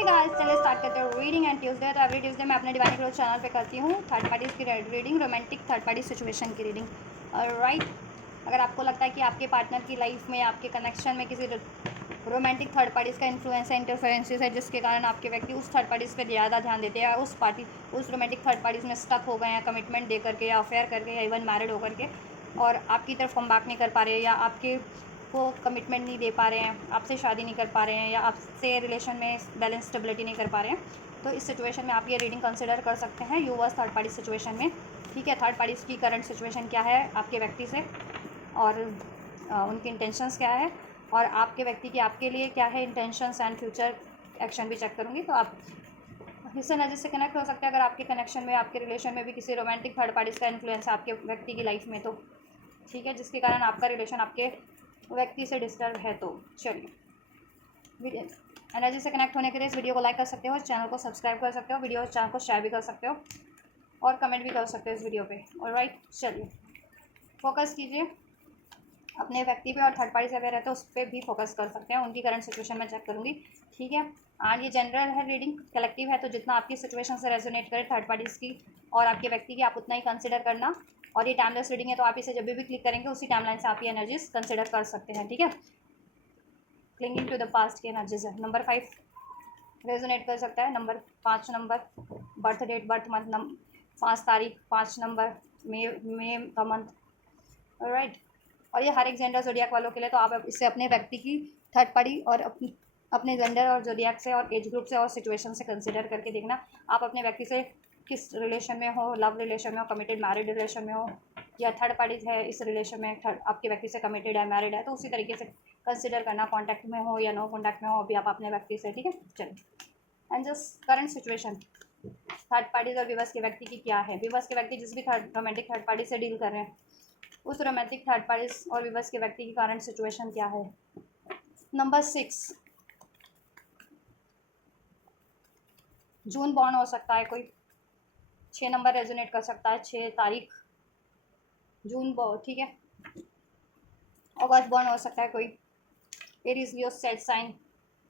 Hey guys, चलिए start करते हैं रीडिंग। एंड ट्यूसडे तो एवरी ट्यूसडे मैं अपने डिवाइन ग्रोथ चैनल पे करती हूँ थर्ड पार्टीज़ की reading, romantic third party situation की रीडिंग। राइट, अगर आपको लगता है कि आपके पार्टनर की लाइफ में, आपके कनेक्शन में किसी रोमांटिक थर्ड पार्टीज़ का इन्फ्लुएंस है, इंटरफेरेंसेस है, जिसके कारण आपके व्यक्ति उस थर्ड पार्टीज़ पे ज़्यादा ध्यान देते हैं, उस रोमांटिक थर्ड पार्टीज़ में स्टक हो गए हैं, कमिटमेंट दे करके या अफेयर करके या इवन मैरिड होकर के, और आपकी तरफ कम बैक नहीं कर पा रहे, या आपके को कमिटमेंट नहीं दे पा रहे हैं, आपसे शादी नहीं कर पा रहे हैं, या आपसे रिलेशन में बैलेंस स्टेबिलिटी नहीं कर पा रहे हैं, तो इस सिचुएशन में आप ये रीडिंग कंसिडर कर सकते हैं यूवर्स थर्ड पार्टी सिचुएशन में। ठीक है, थर्ड पार्टीज़ की करंट सिचुएशन क्या है आपके व्यक्ति से, और उनकी इंटेंशंस क्या है, और आपके व्यक्ति की आपके लिए क्या है इंटेंशंस एंड फ्यूचर एक्शन भी चेक करूँगी। तो आप इससे एनर्जी से कनेक्ट हो सकते हैं अगर आपके कनेक्शन में, आपके रिलेशन में भी किसी रोमांटिक थर्ड पार्टीज़ का इन्फ्लुएंस है आपके व्यक्ति की लाइफ में, तो ठीक है, जिसके कारण आपका रिलेशन आपके व्यक्ति से डिस्टर्ब है। तो चलिए, एनर्जी से कनेक्ट होने के लिए इस वीडियो को लाइक कर सकते हो, चैनल को सब्सक्राइब कर सकते हो, वीडियो चैनल को शेयर भी कर सकते हो, और कमेंट भी कर सकते हो इस वीडियो पे। ऑलराइट, चलिए फोकस कीजिए अपने व्यक्ति पे, और थर्ड पार्टी से अगर है तो उस पर भी फोकस कर सकते हैं, उनकी करंट सिचुएशन में चेक करूँगी। ठीक है, और ये जनरल है रीडिंग, कलेक्टिव है, तो जितना आपकी सिचुएशन से रेजोनेट करे थर्ड पार्टीज़ की और आपके व्यक्ति की, आप उतना ही कंसिडर करना। और ये टाइमलेस रीडिंग है, तो आप इसे जब भी क्लिक करेंगे उसी टाइमलाइन से आप ये एनर्जीज कंसिडर कर सकते हैं। ठीक है, क्लिंगिंग टू द पास्ट की एनर्जीज है। नंबर 5 रेजोनेट कर सकता है, number 5 number, birth date, birth month, 5 तारीख, 5 नंबर, मे का मंथ। राइट, और ये हर एक जेंडर जोडियाक वालों के लिए, तो आप इससे अपने व्यक्ति की थर्ड पार्टी और अपने जेंडर और जोडियाक से और एज ग्रुप से और सिचुएशन से कंसिडर करके देखना आप अपने व्यक्ति से किस रिलेशन में हो, लव रिलेशन में हो, कमिटेड मैरिड रिलेशन में हो, या थर्ड पार्टी है इस रिलेशन में, आपके व्यक्ति से कमिटेड है, मैरिड है, तो उसी तरीके से कंसिडर करना, कॉन्टैक्ट में हो या नो कॉन्टैक्ट में हो अभी आप अपने व्यक्ति से। ठीक है, चलिए, and just current situation third parties और विवश के व्यक्ति की क्या है। विवश के व्यक्ति जिस भी रोमांटिक थर्ड पार्टी से डील कर रहे हैं, उस रोमांटिक थर्ड पार्टीज और विवश के व्यक्ति की करंट सिचुएशन क्या है। नंबर 6 जून बॉर्न हो सकता है कोई, 6 नंबर रेजोनेट कर सकता है, 6 तारीख जून ठीक है। अगस्त बॉर्न हो सकता है कोई, Aries Leo sag sign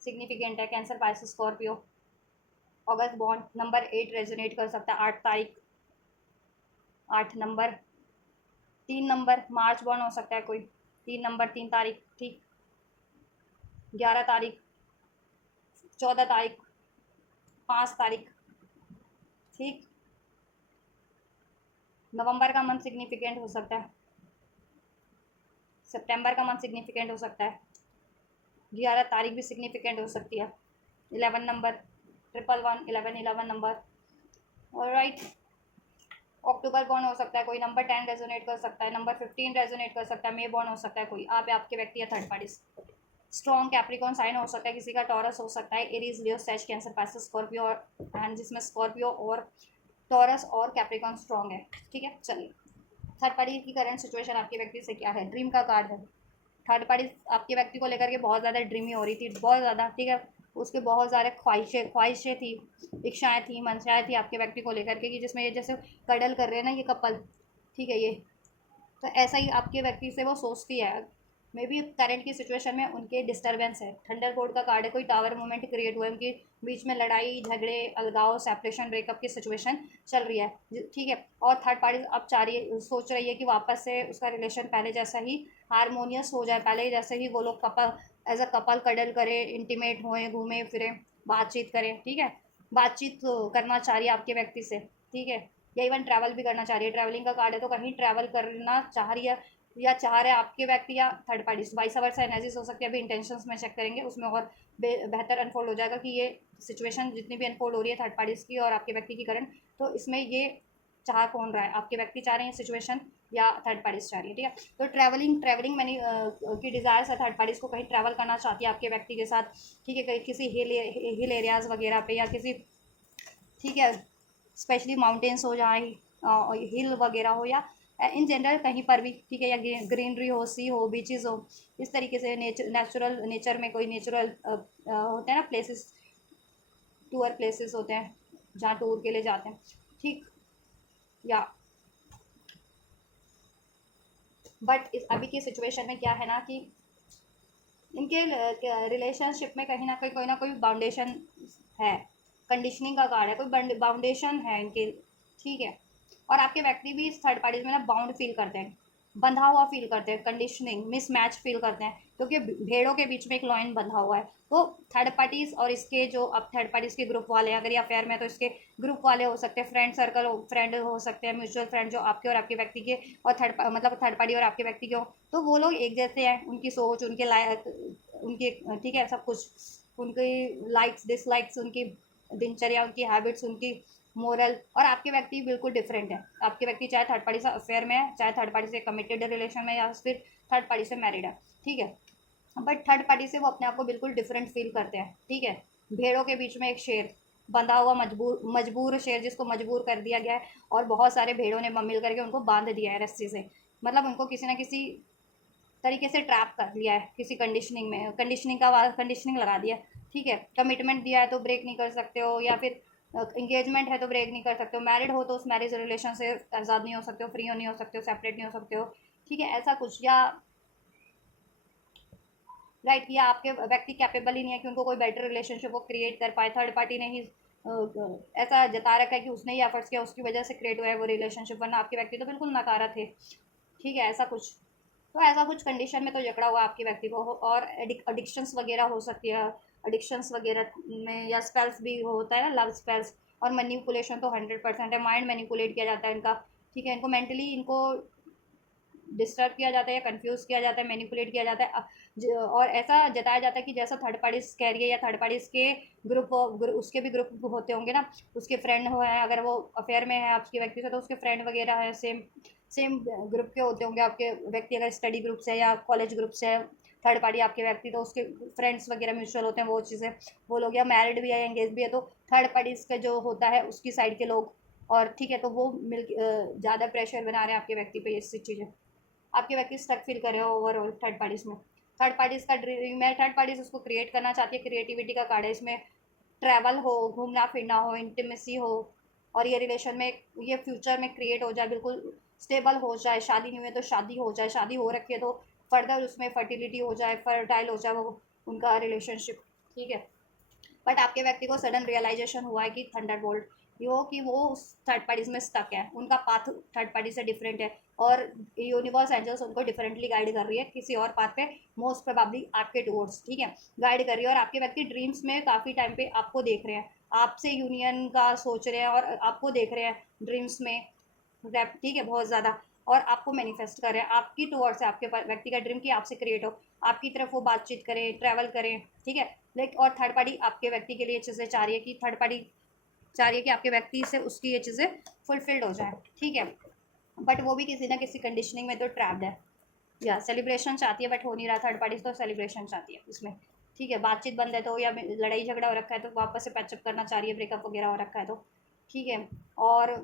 significant है, cancer Pisces Scorpio. August born, number 8 resonate कर सकता है, 8 तारीख, 8 नंबर, 3 नंबर मार्च बॉर्न हो सकता है कोई, 3 नंबर, 3 तारीख, ठीक, 11 तारीख, 14 तारीख, 5 तारीख, ठीक। नवंबर का मंथ सिग्निफिकेंट हो सकता है, सितंबर का मंथ सिग्निफिकेंट हो सकता है, 11 तारीख भी सिग्निफिकेंट हो सकती है, 11 नंबर, 111, 11 नंबर। ऑलराइट, अक्टूबर बॉर्न हो सकता है कोई, नंबर 10 रेजोनेट कर सकता है, नंबर 15 रेजोनेट कर सकता है, मे बॉर्न हो सकता है कोई, आप या आपके व्यक्ति या third party. Strong Capricorn sign हो सकता है, किसी का टॉरस हो सकता है, Aries Leo sag cancer Pisces Scorpio, and जिसमें स्कॉर्पियो और टॉरस और कैप्रिकॉन स्ट्रॉन्ग है। ठीक है, चलिए, थर्ड पार्टी की करंट सिचुएशन आपके व्यक्ति से क्या है। ड्रीम का कार्ड है, थर्ड पार्टी आपके व्यक्ति को लेकर के बहुत ज़्यादा ड्रीमी हो रही थी, बहुत ज़्यादा। ठीक है, उसके बहुत सारे ख्वाहिशें थी, इच्छाएँ थी, मंशाएँ थी आपके व्यक्ति को लेकर के, कि जिसमें ये जैसे कडल कर रहे हैं ना ये कपल, ठीक है, ये तो ऐसा ही आपके व्यक्ति से वो सोचती है। मे बी करंट की सिचुएशन में उनके डिस्टर्बेंस है। थंडर बोर्ड का कार्ड है, कोई टावर मूवमेंट क्रिएट हुआ है, उनके बीच में लड़ाई झगड़े, अलगाव, सेपरेशन, ब्रेकअप की सिचुएशन चल रही है। ठीक है, और थर्ड पार्टी अब चाह रही है, सोच रही है कि वापस से उसका रिलेशन पहले जैसा ही हारमोनियस हो जाए, पहले जैसे ही वो लोग couple as a couple cuddle करे, इंटीमेट होए, घूमे फिरे, बातचीत करें। ठीक है, बातचीत करना चाह रही है आपके व्यक्ति से। ठीक है, या इवन ट्रैवल भी करना चाह रही है, ट्रैवलिंग का कार्ड है, तो कहीं ट्रैवल करना चाह रही है या चाह रहे हैं आपके व्यक्ति या third party. Vice versa energies हो सकती है, अभी इंटेंशंस में चेक करेंगे, उसमें और बेहतर अनफोल्ड हो जाएगा कि ये सिचुएशन जितनी भी अनफोल्ड हो रही है थर्ड पार्टीज़ की और आपके व्यक्ति की करंट, तो इसमें ये चाह कौन रहा है, आपके व्यक्ति चाह रहे हैं सिचुएशन या थर्ड पार्टीज चाह रही है। ठीक है, तो ट्रैवलिंग मैंने की डिज़ायर्स है, थर्ड पार्टीज़ को कहीं ट्रैवल करना चाहती है आपके व्यक्ति के साथ। ठीक है, कहीं किसी हिल एरियाज़ वगैरह पे, या किसी, ठीक है, स्पेशली माउंटेन्स हो, जहाँ हिल वगैरह हो, या इन जनरल कहीं पर भी। ठीक है, या ग्रीनरी हो, सी हो, बीचेस हो, इस तरीके से नेचुरल नेचर में कोई नेचुरल होते हैं ना प्लेसेस, टूर प्लेसेस होते हैं जहाँ टूर के लिए जाते हैं। ठीक, या बट इस अभी की सिचुएशन में क्या है ना कि इनके रिलेशनशिप में कहीं ना कोई कोई ना कोई बाउंडेशन है, कंडीशनिंग का कार्ड है, कोई बाउंडेशन है इनके, ठीक है। और आपके व्यक्ति भी इस थर्ड पार्टी में ना बाउंड फील करते हैं, बंधा हुआ फील करते हैं, कंडीशनिंग मिसमैच फील करते हैं, क्योंकि भेड़ों के बीच में एक लॉइन बंधा हुआ है। तो थर्ड पार्टीज और इसके जो अब थर्ड पार्टीज के ग्रुप वाले हैं, अगर ये अफेयर में है तो इसके ग्रुप वाले हो सकते हैं, फ्रेंड सर्कल फ्रेंड हो सकते हैं, म्यूचुअल फ्रेंड जो आपके और आपके व्यक्ति के और मतलब थर्ड पार्टी और आपके व्यक्ति के हो, तो वो लोग एक जैसे हैं, उनकी सोच, उनके लायक, उनके, ठीक है, सब कुछ, उनकी लाइक्स डिसलाइक्स, उनकी दिनचर्या, उनकी हैबिट्स, उनकी मोरल, और आपके व्यक्ति बिल्कुल डिफरेंट है। आपके व्यक्ति चाहे थर्ड पार्टी से अफेयर में है, चाहे थर्ड पार्टी से कमिटेड रिलेशन में, या फिर थर्ड पार्टी से मैरिड है, ठीक है, बट थर्ड पार्टी से वो अपने आप को बिल्कुल डिफरेंट फील करते हैं, ठीक है। भेड़ों के बीच में एक शेर, बंधा हुआ मजबूर मजबूर शेर, जिसको मजबूर कर दिया गया है, और बहुत सारे भेड़ों ने मिल करके उनको बांध दिया है रस्सी से, मतलब उनको किसी ना किसी तरीके से ट्रैप कर लिया है, किसी कंडीशनिंग में, कंडीशनिंग लगा दिया है, ठीक है। कमिटमेंट दिया है तो ब्रेक नहीं कर सकते हो, या फिर इंगेजमेंट है तो ब्रेक नहीं कर सकते हो, मैरिड हो तो उस मैरिज रिलेशन से आज़ाद नहीं हो सकते हो, फ्री नहीं हो सकते हो, सेपरेट नहीं हो सकते हो, ठीक है, ऐसा कुछ। या राइट, या आपके व्यक्ति कैपेबल ही नहीं है कि उनको कोई बेटर रिलेशनशिप वो क्रिएट कर पाए, थर्ड पार्टी ने ही ऐसा जता रखा है कि उसने ही एफर्ट्स किया, उसकी वजह से क्रिएट हुआ है वो रिलेशनशिप, वरना आपके व्यक्ति तो बिल्कुल नकारा थे, ठीक है, ऐसा कुछ। तो ऐसा कुछ कंडीशन में तो जकड़ा हुआ आपके व्यक्ति को और एडिक्शंस वगैरह हो सकती है, एडिक्शंस वगैरह में, या स्पेल्स भी होता है ना, लव स्पेल्स, और मैनिपुलेशन तो 100% है, माइंड मैनिपुलेट किया जाता है इनका, ठीक है, इनको मेंटली इनको डिस्टर्ब किया जाता है, या कंफ्यूज किया जाता है, मैनिपुलेट किया जाता है, और ऐसा जताया जाता है कि जैसा थर्ड पार्टीज कह रही है, या थर्ड पार्टीज के उसके भी ग्रुप होते होंगे ना, उसके फ्रेंड हो हैं, अगर वो अफेयर में है आपके व्यक्ति से तो उसके फ्रेंड वगैरह है, सेम सेम ग्रुप के होते होंगे आपके व्यक्ति, अगर स्टडी ग्रुप से या कॉलेज ग्रुप से है थर्ड पार्टी आपके व्यक्ति, तो उसके फ्रेंड्स वगैरह म्यूचुअल होते हैं, वो चीज़ें वो लोग, या मैरिड भी है, एंगेज भी है, तो थर्ड पार्टीज का जो होता है उसकी साइड के लोग, और ठीक है, तो वो मिल ज़्यादा प्रेशर बना रहे हैं आपके व्यक्ति पे, ये चीज़ें आपके व्यक्ति स्टक फील कर रहे हो ओवरऑल थर्ड पार्टीज में। थर्ड पार्टीज का ड्रीम है, थर्ड पार्टीज उसको क्रिएट करना चाहती है, क्रिएटिविटी का कार्ड है इसमें, ट्रैवल हो, घूमना फिरना हो, इंटीमेसी हो, और ये रिलेशन में ये फ्यूचर में क्रिएट हो जाए, बिल्कुल स्टेबल हो जाए, शादी नहीं हुई है तो शादी हो जाए, शादी हो रखी है तो फर्दर उसमें फर्टिलिटी हो जाए, फर्टाइल हो जाए वो उनका रिलेशनशिप, ठीक है। बट आपके व्यक्ति को सडन रियलाइजेशन हुआ है कि थंडरबोल्ट ये हो कि वो उस थर्ड पार्टीज में स्टक है, उनका पाथ थर्ड पार्टी से डिफरेंट है, और यूनिवर्स एंजल्स उनको डिफरेंटली गाइड कर रही है किसी और पाथ पे, मोस्ट प्रोबेबली आपके टूवर्ड्स, ठीक है, गाइड कर रही है, और आपके व्यक्ति ड्रीम्स में काफ़ी टाइम पे आपको देख रहे हैं, आपसे यूनियन का सोच रहे हैं, और आपको देख रहे हैं ड्रीम्स में, ठीक है, बहुत ज़्यादा, और आपको मैनिफेस्ट कर रहे हैं, आपकी टूवर्ड्स है, आपके व्यक्ति का ड्रीम की आपसे क्रिएट हो, आपकी तरफ वो बातचीत करें, ट्रैवल करें, ठीक है। लाइक, और थर्ड पार्टी आपके व्यक्ति के लिए चीज़ें चाह रही है कि थर्ड पार्टी चाह रही है कि आपके व्यक्ति से उसकी ये चीज़ें फुलफिल्ड हो जाए, ठीक है, बट वो भी किसी ना किसी कंडीशनिंग में तो ट्रैप्ड है, या सेलिब्रेशन चाहती है बट हो नहीं रहा, थर्ड पार्टी तो सेलिब्रेशन चाहती है इसमें, ठीक है, बातचीत बंद है तो, या लड़ाई झगड़ा हो रखा है तो वापस से पैचअप करना चाह रही है, ब्रेकअप वगैरह हो रखा है तो, ठीक है, और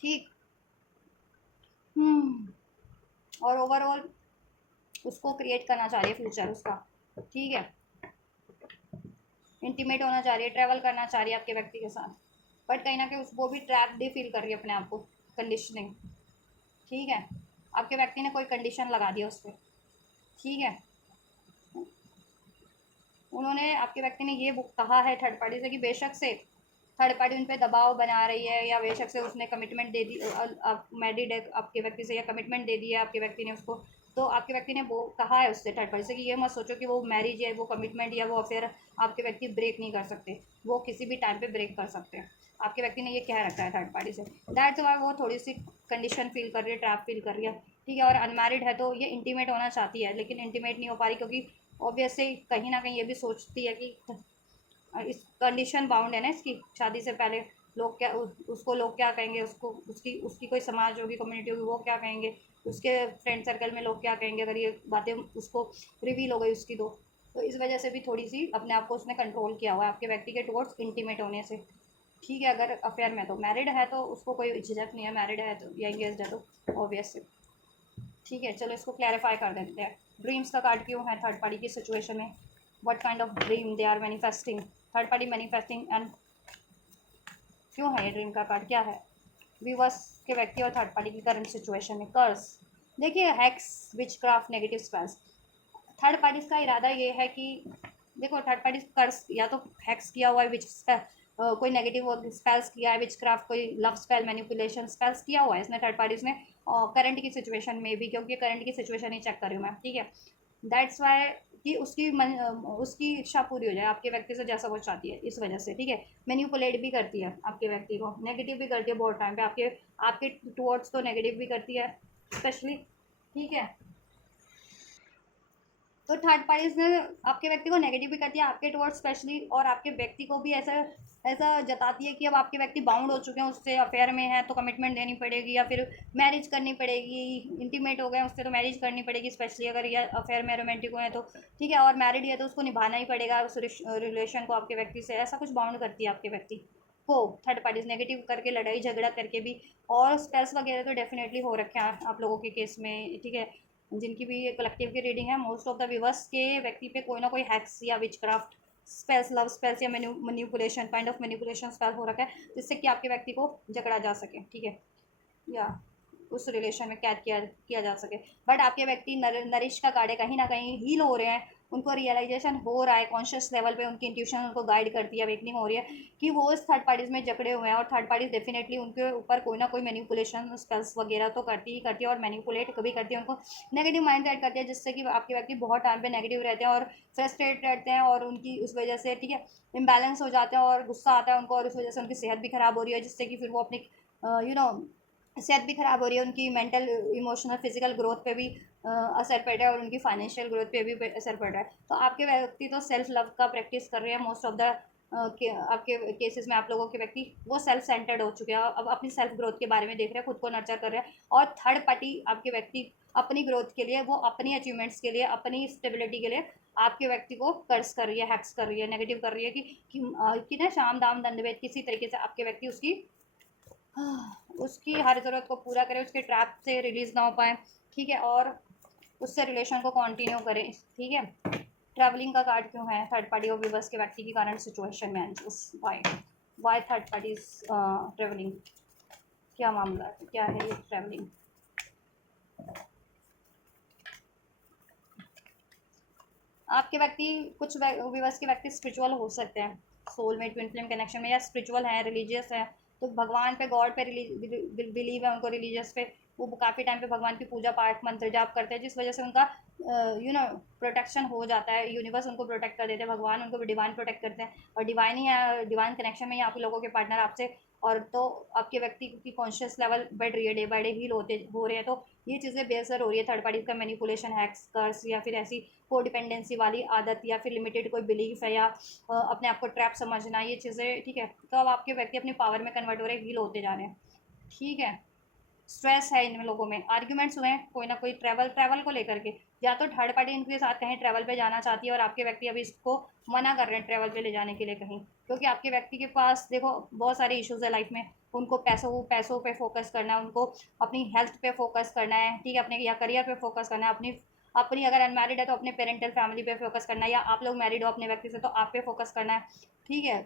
ठीक, और ओवरऑल उसको क्रिएट करना चाह रही है फ्यूचर उसका, ठीक है, इंटीमेट होना चाह रही है, ट्रैवल करना चाह रही है आपके व्यक्ति के साथ, बट कहीं ना कहीं वो भी ट्रैप भी फील कर रही है अपने आप को, कंडीशनिंग, ठीक है, आपके व्यक्ति ने कोई कंडीशन लगा दिया उस पर, ठीक है, उन्होंने आपके व्यक्ति ने ये कहा है थर्ड पार्टी से कि बेशक से थर्ड पार्टी उन पर दबाव बना रही है, या बेशक से उसने कमिटमेंट दे दी, आप मैरिड है आपके व्यक्ति से, या कमिटमेंट दे दिया आपके व्यक्ति ने उसको, तो आपके व्यक्ति ने वो कहा है उससे थर्ड पार्टी से कि ये मत सोचो कि वो मैरिज है, वो कमिटमेंट या वो अफेयर आपके व्यक्ति ब्रेक नहीं कर सकते, वो किसी भी टाइम पे ब्रेक कर सकते हैं, आपके व्यक्ति ने ये कह रखा है थर्ड पार्टी से, दैट्स वाई वो थोड़ी सी कंडीशन फील कर रही है, ट्रैप फील कर रही है, ठीक है, और अनमैरिड है तो ये इंटीमेट होना चाहती है, लेकिन इंटीमेट नहीं हो पा रही, क्योंकि ऑब्वियसली कहीं ना कहीं ये भी सोचती है कि इस कंडीशन बाउंड है ना इसकी, शादी से पहले लोग क्या उसको लोग क्या कहेंगे, उसको उसकी उसकी कोई समाज होगी, कम्युनिटी होगी, वो क्या कहेंगे, उसके फ्रेंड सर्कल में लोग क्या कहेंगे अगर ये बातें उसको रिवील हो गई उसकी, तो इस वजह से भी थोड़ी सी अपने आप को उसने कंट्रोल किया हुआ है आपके व्यक्ति के टुवर्ड्स इंटीमेट होने से, ठीक है। अगर अफेयर में, तो मैरिड है तो उसको कोई झिझक नहीं है, मैरिड है तो या एंगेज्ड है तो ऑब्वियस, ठीक है। चलो इसको क्लैरिफाई कर देते हैं, ड्रीम्स का कार्ड क्यों है थर्ड पार्टी की सिचुएशन में, what kind of dream they are manifesting, third party manifesting, and क्यों है ये ड्रीम का कार्ड, क्या है व्यूवर्स के व्यक्ति और थर्ड पार्टी की करंट सिचुएशन में। कर्स, देखिए, hacks, witchcraft, negative spells, third parties का इरादा ये है कि देखो थर्ड पार्टी कर्स या तो हैक्स किया हुआ है, विच कोई नेगेटिव स्पेल्स किया है, विच क्राफ्ट, कोई लव स्पेल, मैनिपुलेशन स्पेल्स किया हुआ है इसने थर्ड पार्टीज ने करंट की सिचुएशन में भी, क्योंकि करंट की सिचुएशन ही चेक कर रही हूँ मैं, ठीक है। दैट्स वाई कि उसकी इच्छा पूरी हो जाए आपके व्यक्ति से जैसा वो चाहती है, इस वजह से, ठीक है। मैनिपुलेट भी करती है आपके व्यक्ति को, नेगेटिव भी करती है बहुत टाइम पे आपके आपके टुवर्ड्स, तो नेगेटिव भी करती है स्पेशली, ठीक है। तो थर्ड पार्टीज ने आपके व्यक्ति को नेगेटिव भी करती है आपके टुवर्ड्स स्पेशली, और आपके व्यक्ति को भी ऐसा ऐसा जताती है कि अब आपके व्यक्ति बाउंड हो चुके हैं उससे, अफेयर में है तो कमिटमेंट देनी पड़ेगी, या फिर मैरिज करनी पड़ेगी, इंटीमेट हो गए उससे तो मैरिज करनी पड़ेगी, स्पेशली अगर ये अफेयर में रोमांटिक हुए हैं तो, ठीक है। और मैरिड है तो उसको निभाना ही पड़ेगा उस रिलेशन को आपके व्यक्ति से, ऐसा कुछ बाउंड करती है आपके व्यक्ति को थर्ड पार्टीज, नेगेटिव करके, लड़ाई झगड़ा करके भी। और स्पेल्स वगैरह तो डेफिनेटली हो रखे हैं आप लोगों के केस में, ठीक है। जिनकी भी कलेक्टिव की रीडिंग है, मोस्ट ऑफ द व्यूवर्स के व्यक्ति पे कोई ना कोई हैक्स या विचक्राफ्ट स्पेल्स, लव स्पेल्स या manipulation, kind of manipulation spell हो रखा है, जिससे कि आपके व्यक्ति को जकड़ा जा सके, ठीक है, या उस रिलेशन में कैद किया जा सके। बट आपके व्यक्ति नरिश का कार्ड है, कहीं ना कहीं हील हो रहे हैं, उनको रियलाइजेशन हो रहा है कॉन्शियस लेवल पे, उनकी इंट्यूशन उनको गाइड करती है, अवेकनिंग हो रही है कि वो इस थर्ड पार्टीज में जकड़े हुए हैं, और थर्ड पार्टीज डेफिनेटली उनके ऊपर कोई ना कोई मैनिपुलेशन स्पेल्स वगैरह तो करती ही करती है, और मैनिपुलेट कभी करती है, उनको नेगेटिव माइंड सेट करती है, जिससे कि आपके व्यक्ति बहुत टाइम पे नेगेटिव रहते हैं और फ्रस्ट्रेट रहते हैं, और उनकी उस वजह से, ठीक है, इम्बैलेंस हो जाते हैं और गुस्सा आता है उनको, और उस वजह से उनकी सेहत भी खराब हो रही है, जिससे कि फिर वो अपनी यू नो सेहत भी ख़राब हो रही है, उनकी मेंटल, इमोशनल, फिजिकल ग्रोथ पे भी असर पड़ रहा है, और उनकी फाइनेंशियल ग्रोथ पे भी असर पड़ रहा है। तो आपके व्यक्ति तो सेल्फ लव का प्रैक्टिस कर रहे हैं मोस्ट ऑफ द आपके केसेस में, आप लोगों के व्यक्ति वो सेल्फ सेंटर्ड हो चुके हैं, अब अपनी सेल्फ ग्रोथ के बारे में देख रहे हैं, खुद को नर्चर कर रहे हैं। और थर्ड पार्टी आपके व्यक्ति अपनी ग्रोथ के लिए, वो अपनी अचीवमेंट्स के लिए, अपनी स्टेबिलिटी के लिए आपके व्यक्ति को कर्ज कर रही है, हैक्स कर रही है, नेगेटिव कर रही है कि ना शाम दाम दंडभेद, किसी तरीके से आपके व्यक्ति उसकी उसकी हर ज़रूरत को पूरा करें, उसके ट्रैप से रिलीज़ ना हो पाए, ठीक है, और उससे रिलेशन को कंटिन्यू करें, ठीक है। ट्रैवलिंग का कार्ड क्यों है थर्ड पार्टी और विवर्स के व्यक्ति की करंट सिचुएशन में, वाई थर्ड पार्टीज ट्रैवलिंग, क्या मामला है, क्या है ये ट्रैवलिंग। आपके व्यक्ति, कुछ विवर्स के व्यक्ति स्पिरिचुअल हो सकते हैं, सोल में ट्विन फ्लेम कनेक्शन में, या स्पिरिचुअल है, रिलीजियस है, तो भगवान पे, गॉड पे बिलीव है उनको, रिलीजियस पे, वो काफ़ी टाइम पे भगवान की पूजा पाठ मंत्र जाप करते हैं, जिस वजह से उनका प्रोटेक्शन हो जाता है, यूनिवर्स उनको प्रोटेक्ट कर देते हैं, भगवान उनको डिवाइन प्रोटेक्ट करते हैं, और डिवाइन ही है, डिवाइन कनेक्शन में ही आप लोगों के पार्टनर आपसे। और तो आपके व्यक्ति की कॉन्शियस लेवल बढ़ रही है, डे बाई डे हील हो रहे हैं, तो ये चीज़ें बेअसर हो रही है थर्ड पार्टी का मैनिपुलेशन, हैक्स, कर्स, या फिर ऐसी को डिपेंडेंसी वाली आदत, या फिर लिमिटेड कोई बिलीफ है, या अपने आप को ट्रैप समझना, ये चीज़ें, ठीक है। तो अब आपके व्यक्ति अपनी पावर में कन्वर्ट हो रहे हैं, हील होते जा रहे हैं, ठीक है। स्ट्रेस है इन लोगों में, आर्ग्यूमेंट्स हुए हैं कोई ना कोई ट्रैवल को लेकर के, या तो थर्ड पार्टी इनके साथ कहीं ट्रैवल पे जाना चाहती है, और आपके व्यक्ति अभी इसको मना कर रहे हैं ट्रैवल पे ले जाने के लिए कहीं, क्योंकि आपके व्यक्ति के पास देखो बहुत सारे इश्यूज है लाइफ में, उनको पैसों पे फोकस करना है, उनको अपनी हेल्थ पे फोकस करना है, ठीक है, अपने या करियर पे फोकस करना है, अपनी अपनी अगर अनमैरिड है तो अपने पेरेंटल फैमिली पे फोकस करना है, या आप लोग मैरिड हो अपने व्यक्ति से तो आप पे फोकस करना है, ठीक है।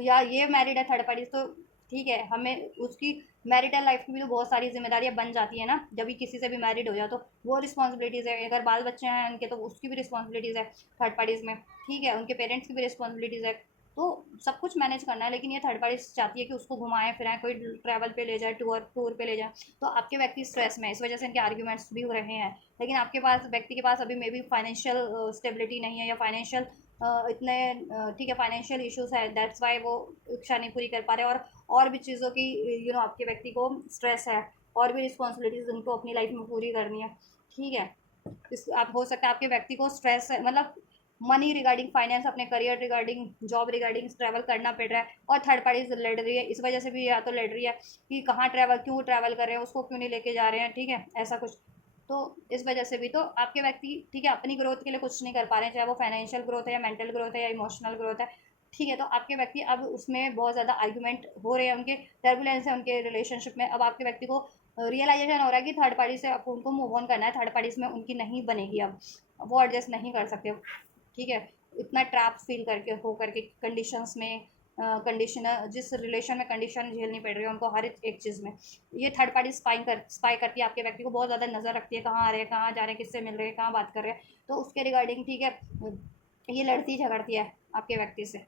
या ये मैरिड है थर्ड पार्टी तो, ठीक है, हमें उसकी मैरिटल लाइफ की भी तो बहुत सारी जिम्मेदारियां बन जाती है ना, जब भी किसी से भी मैरिड हो जाए तो वो रिस्पॉन्सिबिलिटीज़ है, अगर बाल बच्चे हैं उनके तो उसकी भी रिस्पॉन्सिबिलिटीज़ है थर्ड पार्टीज़ में, ठीक है, उनके पेरेंट्स की भी रिस्पॉन्सिबिलिटीज़ है, तो सब कुछ मैनेज करना है। लेकिन ये थर्ड पार्टी चाहती है कि उसको घुमाएं फिराएं, कोई ट्रैवल पे ले जाए, टूर पे ले जाए, तो आपके व्यक्ति स्ट्रेस में, इस वजह से इनके आर्ग्यूमेंट्स भी हो रहे हैं। लेकिन आपके पास, व्यक्ति के पास अभी मे बी फाइनेंशियल स्टेबिलिटी नहीं है, या फाइनेंशियल इतने ठीक है, फाइनेंशियल इश्यूज है, दैट्स वाई वो इच्छा नहीं पूरी कर पा रहे, और भी चीज़ों की आपके व्यक्ति को स्ट्रेस है, और भी रिस्पॉन्सिबिलिटीज़ उनको अपनी लाइफ में पूरी करनी है, ठीक है। इस आप हो सकता है आपके व्यक्ति को स्ट्रेस है, मतलब मनी रिगार्डिंग, फाइनेंस, अपने career regarding, job regarding travel करना पड़ रहा है, और थर्ड पार्टी से लड़ रही है, इस वजह से भी या तो लड़ रही है कि कहाँ ट्रैवल, क्यों ट्रैवल कर रहे हैं, उसको क्यों नहीं लेके जा रहे हैं, ठीक है, ऐसा कुछ। तो इस वजह से भी तो आपके व्यक्ति, ठीक है, अपनी ग्रोथ के लिए कुछ नहीं कर पा रहे हैं, चाहे वो फाइनेंशियल ग्रोथ है, या मेंटल ग्रोथ है, या इमोशनल ग्रोथ है, ठीक है। तो आपके व्यक्ति अब उसमें बहुत ज़्यादा आर्गूमेंट हो रहे हैं, उनके टर्बुलेंस है उनके रिलेशनशिप में। अब आपके व्यक्ति को रियलाइजेशन हो रहा है कि थर्ड पार्टी से अब उनको मूव ऑन करना है, थर्ड पार्टीज में उनकी नहीं बनेगी, अब वो एडजस्ट नहीं कर सकते, ठीक है, इतना ट्रैप फील करके हो करके कंडीशंस में, कंडीशन, जिस रिलेशन में कंडीशन झेलनी पड़ रही है उनको हर एक चीज़ में। ये थर्ड पार्टी स्पाई करती है आपके व्यक्ति को, बहुत ज़्यादा नज़र रखती है, कहाँ आ रहे हैं, कहाँ जा रहे हैं, किससे मिल रहे हैं, कहाँ बात कर रहे हैं, तो उसके रिगार्डिंग, ठीक है, ये लड़ती झगड़ती है आपके व्यक्ति से,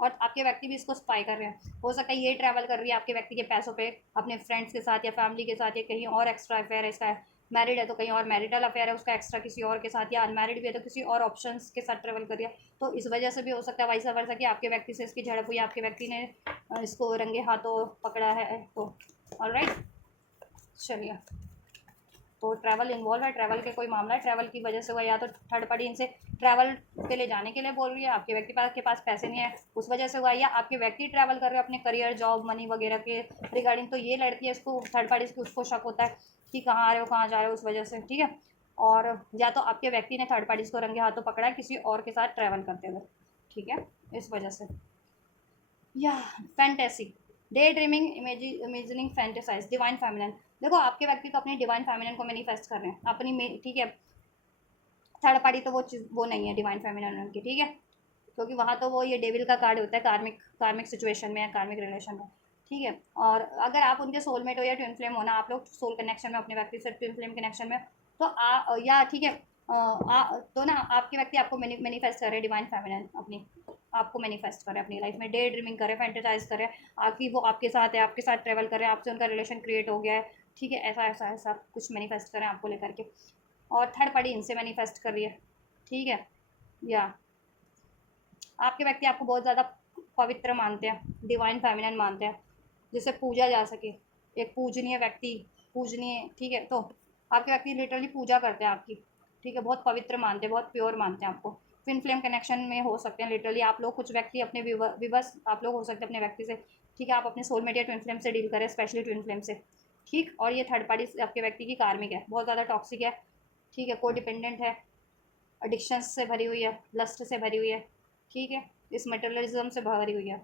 और आपके व्यक्ति भी इसको स्पाई कर रहे हैं। हो सकता है ये ट्रैवल कर रही है आपके व्यक्ति के पैसों पे अपने फ्रेंड्स के साथ या फैमिली के साथ, या कहीं और एक्स्ट्रा अफेयर है इसका, मैरिड है तो कहीं और मैरिटल अफेयर है उसका एक्स्ट्रा किसी और के साथ, या अनमैरिड भी है तो किसी और ऑप्शंस के साथ ट्रैवल कर रही है। तो इस वजह से भी हो सकता है वाइस वर्सा कि आपके व्यक्ति से इसकी झड़प हुई, आपके व्यक्ति ने इसको रंगे हाथों पकड़ा है। तो ऑलराइट, चलिए, तो ट्रैवल इन्वॉल्व है, ट्रैवल के कोई मामला है, ट्रैवल की वजह से हुआ, या तो थर्ड पार्टी इनसे ट्रैवल पे ले जाने के लिए बोल रही है, आपके व्यक्ति के पास पैसे नहीं है उस वजह से हुआ, या आपके व्यक्ति ट्रैवल कर रहे हो अपने करियर, जॉब, मनी वगैरह के रिगार्डिंग, तो ये लड़की है, इसको थर्ड पार्टी से उसको शक होता है कि कहाँ आ रहे हो, कहाँ जा रहे हो, उस वजह से, ठीक है। और या तो आपके व्यक्ति ने थर्ड पार्टी को रंगे हाथों पकड़ा है किसी और के साथ ट्रैवल करते हुए, ठीक है, इस वजह से। या fantasy, day dreaming, imagining, fantasise, divine feminine. देखो आपके व्यक्ति तो अपनी डिवाइन फेमिनिन को मैनिफेस्ट कर रहे हैं अपनी, ठीक है। थर्ड पार्टी तो वो चीज़ वो नहीं है डिवाइन फेमिनिन उनकी, ठीक है, क्योंकि वहाँ तो वो ये डेविल का कार्ड होता है कार्मिक सिचुएशन में या कार्मिक रिलेशन में, ठीक है। और अगर आप उनके सोलमेट हो या ट्विन फ्लेम हो ना, आप लोग सोल कनेक्शन में अपने व्यक्ति से ट्विन फ्लेम कनेक्शन में, तो या ठीक है, तो ना आपके व्यक्ति आपको मैनिफेस्ट कर रहे हैं डिवाइन फेमिनिन अपनी, आपको मैनिफेस्ट करें अपनी लाइफ में, डे ड्रीमिंग करें, फैंटेसाइज करें कि वो आपके साथ है, आपके साथ ट्रैवल करें, आपसे उनका रिलेशन क्रिएट हो गया है, ठीक है, ऐसा ऐसा ऐसा कुछ मैनिफेस्ट करें आपको लेकर के। और थर्ड पार्टी इनसे मैनिफेस्ट कर रही है, ठीक है। या आपके व्यक्ति आपको बहुत ज़्यादा पवित्र मानते हैं, डिवाइन फेमिनिन मानते हैं, जिसे पूजा जा सके, एक पूजनीय व्यक्ति, पूजनीय, ठीक है। तो आपके व्यक्ति लिटरली पूजा करते हैं आपकी, ठीक है, बहुत पवित्र मानते हैं, बहुत प्योर मानते हैं आपको। ट्विन फ्लेम कनेक्शन में हो सकते हैं लिटरली आप लोग, कुछ व्यक्ति अपने विवश आप लोग हो सकते हैं अपने व्यक्ति से, ठीक है, आप अपने सोलमेट या ट्विन फ्लेम से डील करें, स्पेशली ट्विन फ्लेम से, ठीक। और ये थर्ड पार्टी आपके व्यक्ति की कार्मिक है, बहुत ज़्यादा टॉक्सिक है, ठीक है, को डिपेंडेंट है, एडिक्शंस से भरी हुई है, लस्ट से भरी हुई है, ठीक है, इस मटेरियलिज्म से भरी हुई है।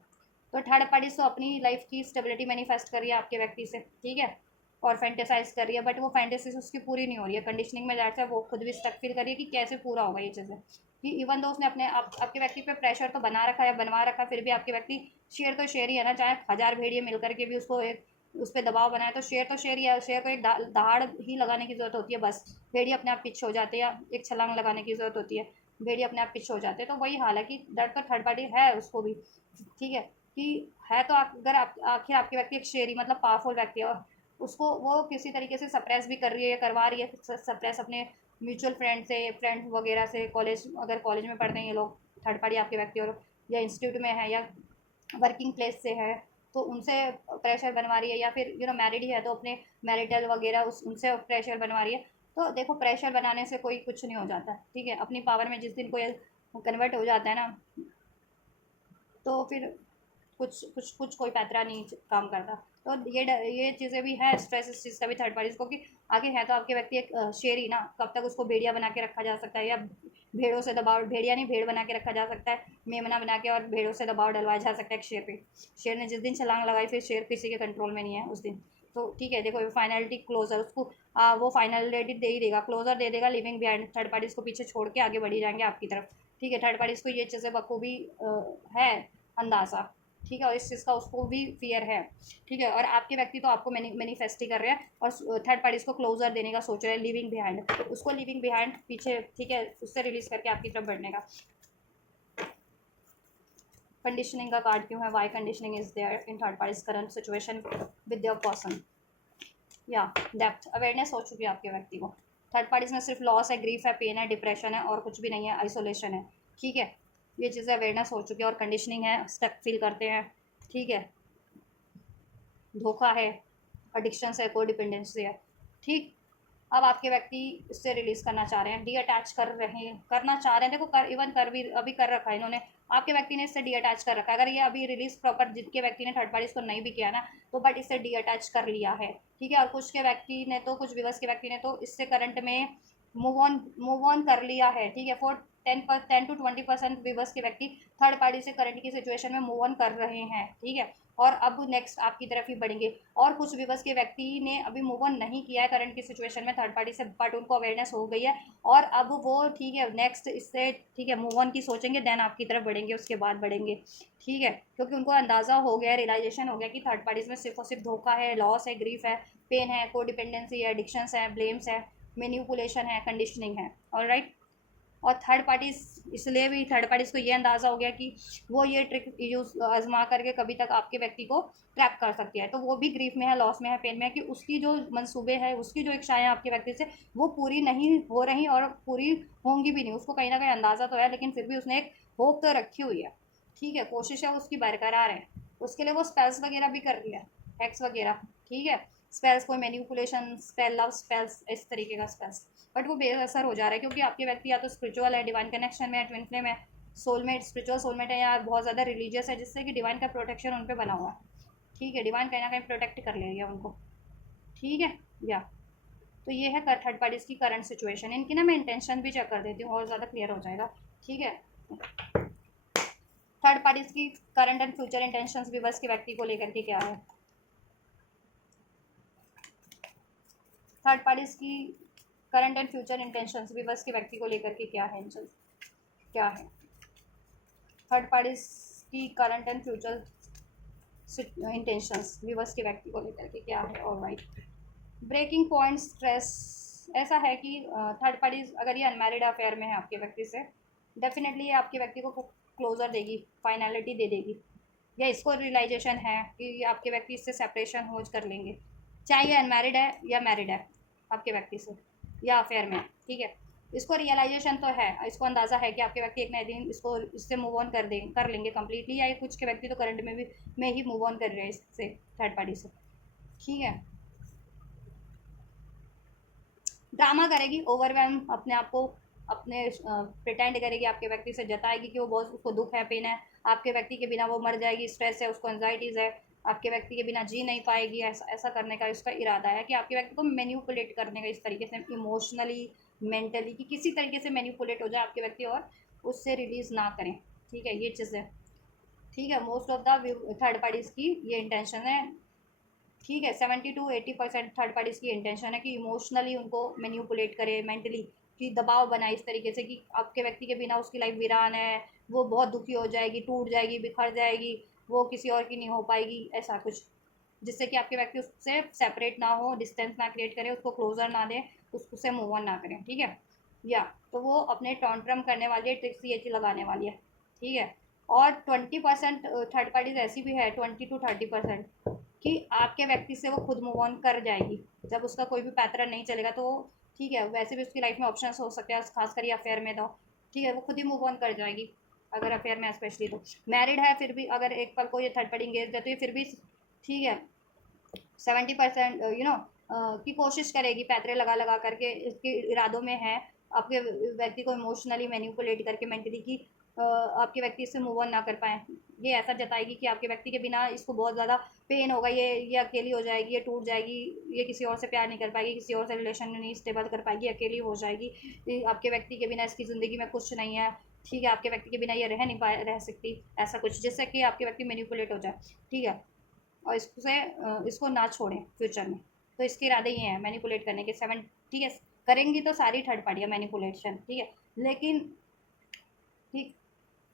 तो थर्ड पार्टी तो अपनी लाइफ की स्टेबिलिटी मैनिफेस्ट कर रही है आपके व्यक्ति से, ठीक है, और फैंटेसाइज कर रही है, बट वो फैंटेसीज उसकी पूरी नहीं हो रही है, कंडीशनिंग में जाकर वो खुद भी स्टक फील कर रही है कि कैसे पूरा होगा ये चीज़ें, कि इवन दो उसने अपने आपके व्यक्ति पे प्रेशर तो बना रखा है, बनवा रखा, फिर भी आपके व्यक्ति शेर तो शेर ही है ना, चाहे 1000 भेड़िए मिल करके भी उसको एक उस पर दबाव बनाए, तो शेर ही है, शेर को एक दहाड़ ही लगाने की ज़रूरत होती है, बस भेड़िए अपने आप पीछे हो जाते हैं, या एक छलांग लगाने की ज़रूरत होती है, भेड़िए अपने आप पीछे हो जाते हैं। तो वही हाल है कि डर तो थर्ड पार्टी है उसको भी, ठीक है, कि है तो अगर आप आखिर आपके व्यक्ति एक शेरी मतलब पावरफुल व्यक्ति है, और उसको वो किसी तरीके से सप्रेस भी कर रही है, करवा रही है सप्रेस अपने म्यूचुअल फ्रेंड्स वगैरह से, कॉलेज, अगर कॉलेज में पढ़ते हैं ये लोग थर्ड पार्टी आपके व्यक्ति, और या इंस्टीट्यूट में है, या वर्किंग प्लेस से है, तो उनसे प्रेशर बनवा रही है, या फिर मैरिड ही है तो अपने मैरिटल वगैरह उनसे प्रेशर बनवा रही है। तो देखो प्रेशर बनाने से कोई कुछ नहीं हो जाता, ठीक है, अपनी पावर में जिस दिन कोई कन्वर्ट हो जाता है ना, तो फिर कुछ कुछ कुछ कोई पैतरा नहीं काम करता। तो ये चीज़ें भी है, स्ट्रेस इस चीज़ का भी थर्ड पार्टीज को, कि आगे है तो आपके व्यक्ति एक शेर ही ना, कब तक उसको भेड़िया बना के रखा जा सकता है, या भेड़ों से दबाव, भेड़िया नहीं भेड़ बना के रखा जा सकता है, मेमना बना के, और भेड़ों से दबाव डलवाया जा सकता है एक शेर पे। शेर ने जिस दिन छलांग लगाई फिर शेर किसी के कंट्रोल में नहीं है उस दिन। तो ठीक है, देखो फाइनलिटी क्लोजर उसको वो फाइनलिटी दे ही देगा, क्लोजर दे देगा, लिविंग बिहाइंड, थर्ड पार्टीज को पीछे छोड़ के आगे बढ़ी जाएंगे आपकी तरफ, ठीक है। थर्ड पार्टीज को ये चीज़ें बखूबी है अंदाज़ा, ठीक है, और इस चीज़ का उसको भी फियर है, ठीक है। और आपके व्यक्ति तो आपको मैनिफेस्ट ही कर रहे हैं, और थर्ड पार्टीज को क्लोजर देने का सोच रहे हैं, लिविंग बिहाइंड, उसको लिविंग बिहाइंड पीछे, ठीक है, उससे रिलीज करके आपकी तरफ बढ़ने का। कंडीशनिंग का कार्ड क्यों है, why conditioning is there in third parties current situation with your person. या डेप्थ, अवेयरनेस हो चुकी है आपके व्यक्ति को, थर्ड पार्टीज में सिर्फ लॉस है, ग्रीफ है, पेन है, डिप्रेशन है, और कुछ भी नहीं है, आइसोलेशन है, ठीक है, ये चीज़ें अवेयरनेस हो चुकी है, और कंडीशनिंग है, स्टक फील करते हैं, ठीक है, धोखा है, एडिक्शन है, को डिपेंडेंसी है, ठीक। अब आपके व्यक्ति इससे रिलीज करना चाह रहे हैं, डी अटैच करना चाह रहे हैं, देखो इवन कर भी अभी कर रखा है इन्होंने, आपके व्यक्ति ने इससे डी अटैच कर रखा है। अगर ये अभी रिलीज प्रॉपर जिनके व्यक्ति ने थर्ड पार्टी को नहीं भी किया ना, तो बट इससे डी अटैच कर लिया है, ठीक है। और कुछ के व्यक्ति ने तो, कुछ विवर्स के व्यक्ति ने तो इससे करंट में मूव ऑन कर लिया है, ठीक है, फॉर 10 to 20% व्यूवर्स के व्यक्ति थर्ड पार्टी से करंट की सिचुएशन में मूव ऑन कर रहे हैं, ठीक है, और अब नेक्स्ट आपकी तरफ ही बढ़ेंगे। और कुछ व्यूवर्स के व्यक्ति ने अभी मूव ऑन नहीं किया है करंट की सिचुएशन में थर्ड पार्टी से, बट उनको अवेयरनेस हो गई है और अब वो ठीक है नेक्स्ट इससे ठीक है मूव ऑन की सोचेंगे, देन आपकी तरफ बढ़ेंगे, उसके बाद बढ़ेंगे, ठीक है, क्योंकि उनको अंदाज़ा हो गया, रियलाइजेशन हो गया कि थर्ड पार्टीज में सिर्फ और सिर्फ धोखा है, लॉस है, ग्रीफ है, पेन है, को डिपेंडेंसी है, एडिक्शंस है, ब्लेम्स है, मैनिपुलेशन है, कंडीशनिंग है। ऑलराइट, और थर्ड पार्टीज, इसलिए भी थर्ड पार्टीज को ये अंदाज़ा हो गया कि वो ये ट्रिक यूज आजमा करके कभी तक आपके व्यक्ति को ट्रैप कर सकती है, तो वो भी ग्रीफ में है, लॉस में है, पेन में है कि उसकी जो मंसूबे है, उसकी जो इच्छाएं आपके व्यक्ति से वो पूरी नहीं हो रही और पूरी होंगी भी नहीं, उसको कहीं ना कहीं अंदाज़ा तो है, लेकिन फिर भी उसने एक होप तो रखी हुई है, ठीक है, कोशिश है उसकी बरकरार है, उसके लिए वो स्पेल्स वगैरह भी कर रही है, हैक्स वगैरह, ठीक है, स्पेल्स, कोई मैनिपुलेशन स्पेल, लव स्पेल्स, इस तरीके का स्पेल्स, बट वो बेअसर हो जा रहा है क्योंकि आपके व्यक्ति या तो स्पिरिचुअल है, डिवाइन कनेक्शन में है, ट्विन फ्लेम है, सोलमेट, स्पिरिचुअल सोलमेट है, या बहुत ज़्यादा रिलीजियस है, जिससे कि डिवाइन का प्रोटेक्शन उन पर बना हुआ है, ठीक है, डिवाइन कहीं ना कहीं प्रोटेक्ट कर ले रही है उनको, ठीक है, या तो ये है थर्ड पार्टीज की करंट सिचुएशन। इनकी ना मैं इंटेंशन भी चेक कर देती हूँ और ज़्यादा क्लियर हो जाएगा, ठीक है। थर्ड पार्टीज की करंट एंड फ्यूचर इंटेंशंस भी बस के व्यक्ति को लेकर के क्या है, थर्ड पार्टीज की करंट एंड फ्यूचर इंटेंशंस भी बस के व्यक्ति को लेकर के क्या है, क्या है थर्ड पार्टीज की करंट एंड फ्यूचर इंटेंशंस भी बस के व्यक्ति को लेकर के क्या है। ऑलराइट, ब्रेकिंग पॉइंट, स्ट्रेस, ऐसा है कि थर्ड पार्टीज अगर ये अनमैरिड अफेयर में है आपके व्यक्ति से, डेफिनेटली ये आपके व्यक्ति को क्लोजर देगी, फाइनलिटी दे देगी, या इसको रियलाइजेशन है कि ये आपके व्यक्ति इससे सेपरेशन हो कर लेंगे, चाहे ये अनमैरिड है या मैरिड है आपके व्यक्ति से या अफेयर में, ठीक है, इसको रियलाइजेशन तो है, इसको अंदाज़ा है कि आपके व्यक्ति एक नए दिन इसको इससे मूव ऑन कर लेंगे कम्प्लीटली, या कुछ के व्यक्ति तो करंट में ही मूव ऑन कर रहे हैं इससे, थर्ड पार्टी से, ठीक है। ड्रामा करेगी, ओवरवेलम अपने आप को, अपने प्रिटेंड करेगी, आपके व्यक्ति से जताएगी कि वो बहुत उसको दुख है, पेन है, आपके व्यक्ति के बिना वो मर जाएगी, स्ट्रेस है, उसको एंजाइटीज़ है, आपके व्यक्ति के बिना जी नहीं पाएगी, ऐसा करने का इसका इरादा है कि आपके व्यक्ति को मैनिपुलेट करने का, इस तरीके से इमोशनली, मेंटली, कि किसी तरीके से मैनिपुलेट हो जाए आपके व्यक्ति और उससे रिलीज़ ना करें, ठीक है, ये चीज़ है, ठीक है। Most of the third parties की ये इंटेंशन है, ठीक है, 70 to 80% थर्ड पार्टीज़ की इंटेंशन है कि इमोशनली उनको मैनिपुलेट करे, मेंटली कि दबाव बनाए इस तरीके से कि आपके व्यक्ति के बिना उसकी लाइफ वीरान है, वो बहुत दुखी हो जाएगी, टूट जाएगी, बिखर जाएगी, वो किसी और की नहीं हो पाएगी, ऐसा कुछ, जिससे कि आपके व्यक्ति उससे सेपरेट ना हो, डिस्टेंस ना क्रिएट करे, उसको क्लोजर ना दे, उससे मूव ऑन ना करें, ठीक है, या तो वो अपने टॉन्ट्रम करने वाली है, ट्रिक्स ये लगाने वाली है, ठीक है। और 20% थर्ड पार्टीज ऐसी भी है, 20 to 30% कि आपके व्यक्ति से वो खुद मूव ऑन कर जाएगी जब उसका कोई भी पैटर्न नहीं चलेगा, तो ठीक है, वैसे भी उसकी लाइफ में ऑप्शंस हो सकते हैं, खासकर ये अफेयर में, तो ठीक है, वो खुद ही मूव ऑन कर जाएगी अगर अफेयर में स्पेशली, तो मैरिड है फिर भी अगर एक पल को ये थर्ड पार्टी इंगेज है तो ये फिर भी ठीक है 70% की कोशिश करेगी, पैतरे लगा लगा करके इसके इरादों में है आपके व्यक्ति को इमोशनली मैनिपुलेट करके, मेंटली कि आपके व्यक्ति इससे मूव ऑन ना कर पाएँ, ये ऐसा जताएगी कि आपके व्यक्ति के बिना इसको बहुत ज़्यादा पेन होगा, ये अकेली हो जाएगी, ये टूट जाएगी, ये किसी और से प्यार नहीं कर पाएगी, किसी और से रिलेशन नहीं स्टेबल कर पाएगी, अकेली हो जाएगी, आपके व्यक्ति के बिना इसकी ज़िंदगी में कुछ नहीं है, ठीक है, आपके व्यक्ति के बिना ये रह सकती, ऐसा कुछ, जिससे कि आपके व्यक्ति मैनिपुलेट हो जाए, ठीक है, और इसको ना छोड़ें फ्यूचर में, तो इसके इरादे ये हैं मैनिपुलेट करने के, ठीक है, करेंगी तो सारी थर्ड पार्टियाँ मैनिपुलेशन, ठीक है,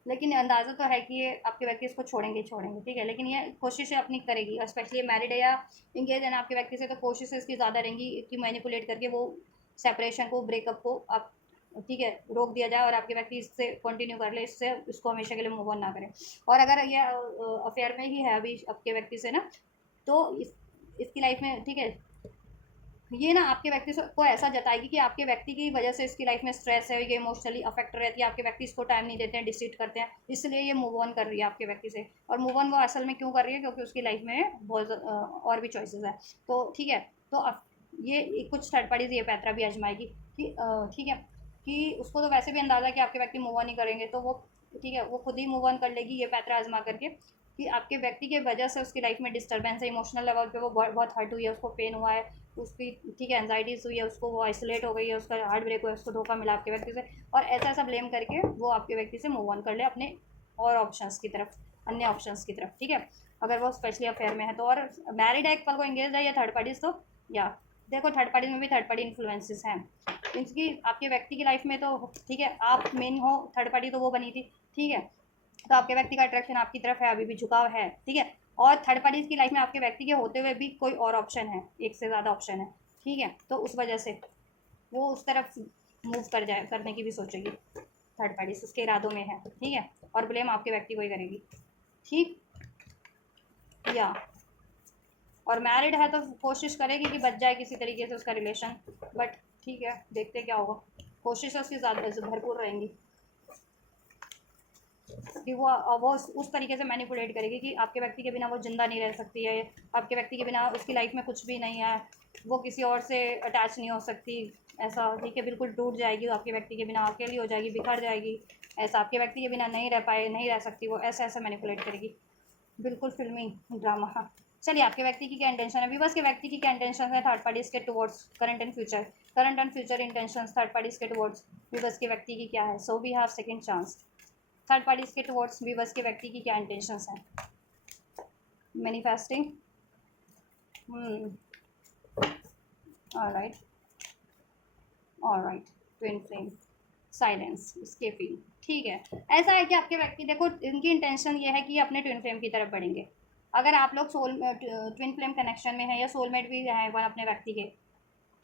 लेकिन अंदाज़ा तो है कि ये आपके व्यक्ति इसको छोड़ेंगे, ठीक है, लेकिन ये कोशिशें अपनी करेगी, और स्पेशली मैरिड है या इंगेज है ना आपके व्यक्ति से, तो कोशिशें इसकी ज़्यादा रहेंगी कि मैनिपुलेट करके वो सेपरेशन को, ब्रेकअप को आप ठीक है रोक दिया जाए और आपके व्यक्ति इससे कंटिन्यू कर ले, इसको हमेशा के लिए मूव ऑन ना करें। और अगर ये अफेयर में ही है अभी आपके व्यक्ति से ना, तो इसकी लाइफ में ठीक है ये ना आपके व्यक्ति को ऐसा जताएगी कि आपके व्यक्ति की वजह से इसकी लाइफ में स्ट्रेस है, ये इमोशनली अफेक्ट रहती है, आपके व्यक्ति इसको टाइम नहीं देते हैं, डिस्ट्रीट करते हैं, इसलिए ये मूव ऑन कर रही है आपके व्यक्ति से। और मूव ऑन वो असल में क्यों कर रही है, क्योंकि उसकी लाइफ में बहुत और भी चॉइसेस है। तो ठीक है, तो ये कुछ थर्ड पार्टीज ये पैतरा भी आजमाएगी कि ठीक है कि उसको तो वैसे भी अंदाज़ा है कि आपके व्यक्ति मूव ऑन नहीं करेंगे, तो वो ठीक है वो खुद ही मूव ऑन कर लेगी ये पैतरा आजमा करके कि आपके व्यक्ति के वजह से उसकी लाइफ में डिस्टर्बेंस है, इमोशनल लेवल पे वो बहुत बहुत हर्ट हुई है, उसको पेन हुआ है, उसकी ठीक है एंजाइटीज हुई है, उसको वो आइसोलेट हो गई है, उसका हार्ट ब्रेक हुआ है, उसको धोखा मिला आपके व्यक्ति से, और ऐसा ऐसा ब्लेम करके वो आपके व्यक्ति से मूव ऑन कर ले अपने और ऑप्शंस की तरफ, अन्य ऑप्शंस की तरफ, ठीक है, अगर वो स्पेशली अफेयर में है तो। और मैरिड है, एक पल को एंगेज है, या थर्ड पार्टीज तो या देखो थर्ड पार्टीज में भी थर्ड पार्टी इन्फ्लुएंसेस हैं, क्योंकि आपके व्यक्ति की लाइफ में तो ठीक है आप मेन हो, थर्ड पार्टी तो वो बनी थी, ठीक है, तो आपके व्यक्ति का अट्रैक्शन आपकी तरफ है, अभी भी झुकाव है, ठीक है, और थर्ड पार्टीज की लाइफ में आपके व्यक्ति के होते हुए भी कोई और ऑप्शन है, एक से ज़्यादा ऑप्शन है, ठीक है, तो उस वजह से वो उस तरफ मूव कर जाए, करने की भी सोचेगी थर्ड पार्टीज, उसके इरादों में है, ठीक है, और ब्लेम आपके व्यक्ति को ही करेगी, ठीक, या और मैरिड है तो कोशिश करेगी कि बच जाए किसी तरीके से उसका रिलेशन, बट ठीक है देखते क्या होगा, कोशिश उसकी ज़्यादा भरपूर रहेंगी कि वो उस तरीके से मैनिपुलेट करेगी कि आपके व्यक्ति के बिना वो जिंदा नहीं रह सकती है, आपके व्यक्ति के बिना उसकी लाइफ में कुछ भी नहीं है, वो किसी और से अटैच नहीं हो सकती, ऐसा ठीक है, बिल्कुल टूट जाएगी आपके व्यक्ति के बिना, अकेली हो जाएगी, बिखर जाएगी, ऐसा आपके व्यक्ति के बिना नहीं रह पाए, नहीं रह सकती वो, ऐसा ऐसा मैनिपुलेट करेगी, बिल्कुल फिल्मी ड्रामा। हाँ चलिए, आपके व्यक्ति की क्या इंटेंशन है, व्यूअर्स के व्यक्ति की क्या इंटेंशन है थर्ड पार्टीज के towards current and future, current and future intention third parties के टुवर्ड्स व्यूअर्स के व्यक्ति की क्या है, so we have second chance, third parties के टुवर्ड्स व्यूअर्स के व्यक्ति की क्या इंटेंशंस हैं, manifesting, alright, alright, twin flame, silence, escaping, ठीक है, ऐसा है कि आपके व्यक्ति देखो इनकी इंटेंशन ये है कि अपने ट्विन फ्लेम की तरफ बढ़ेंगे, अगर आप लोग ट्विन फ्लेम कनेक्शन में हैं या सोलमेट भी हैं वन अपने व्यक्ति के,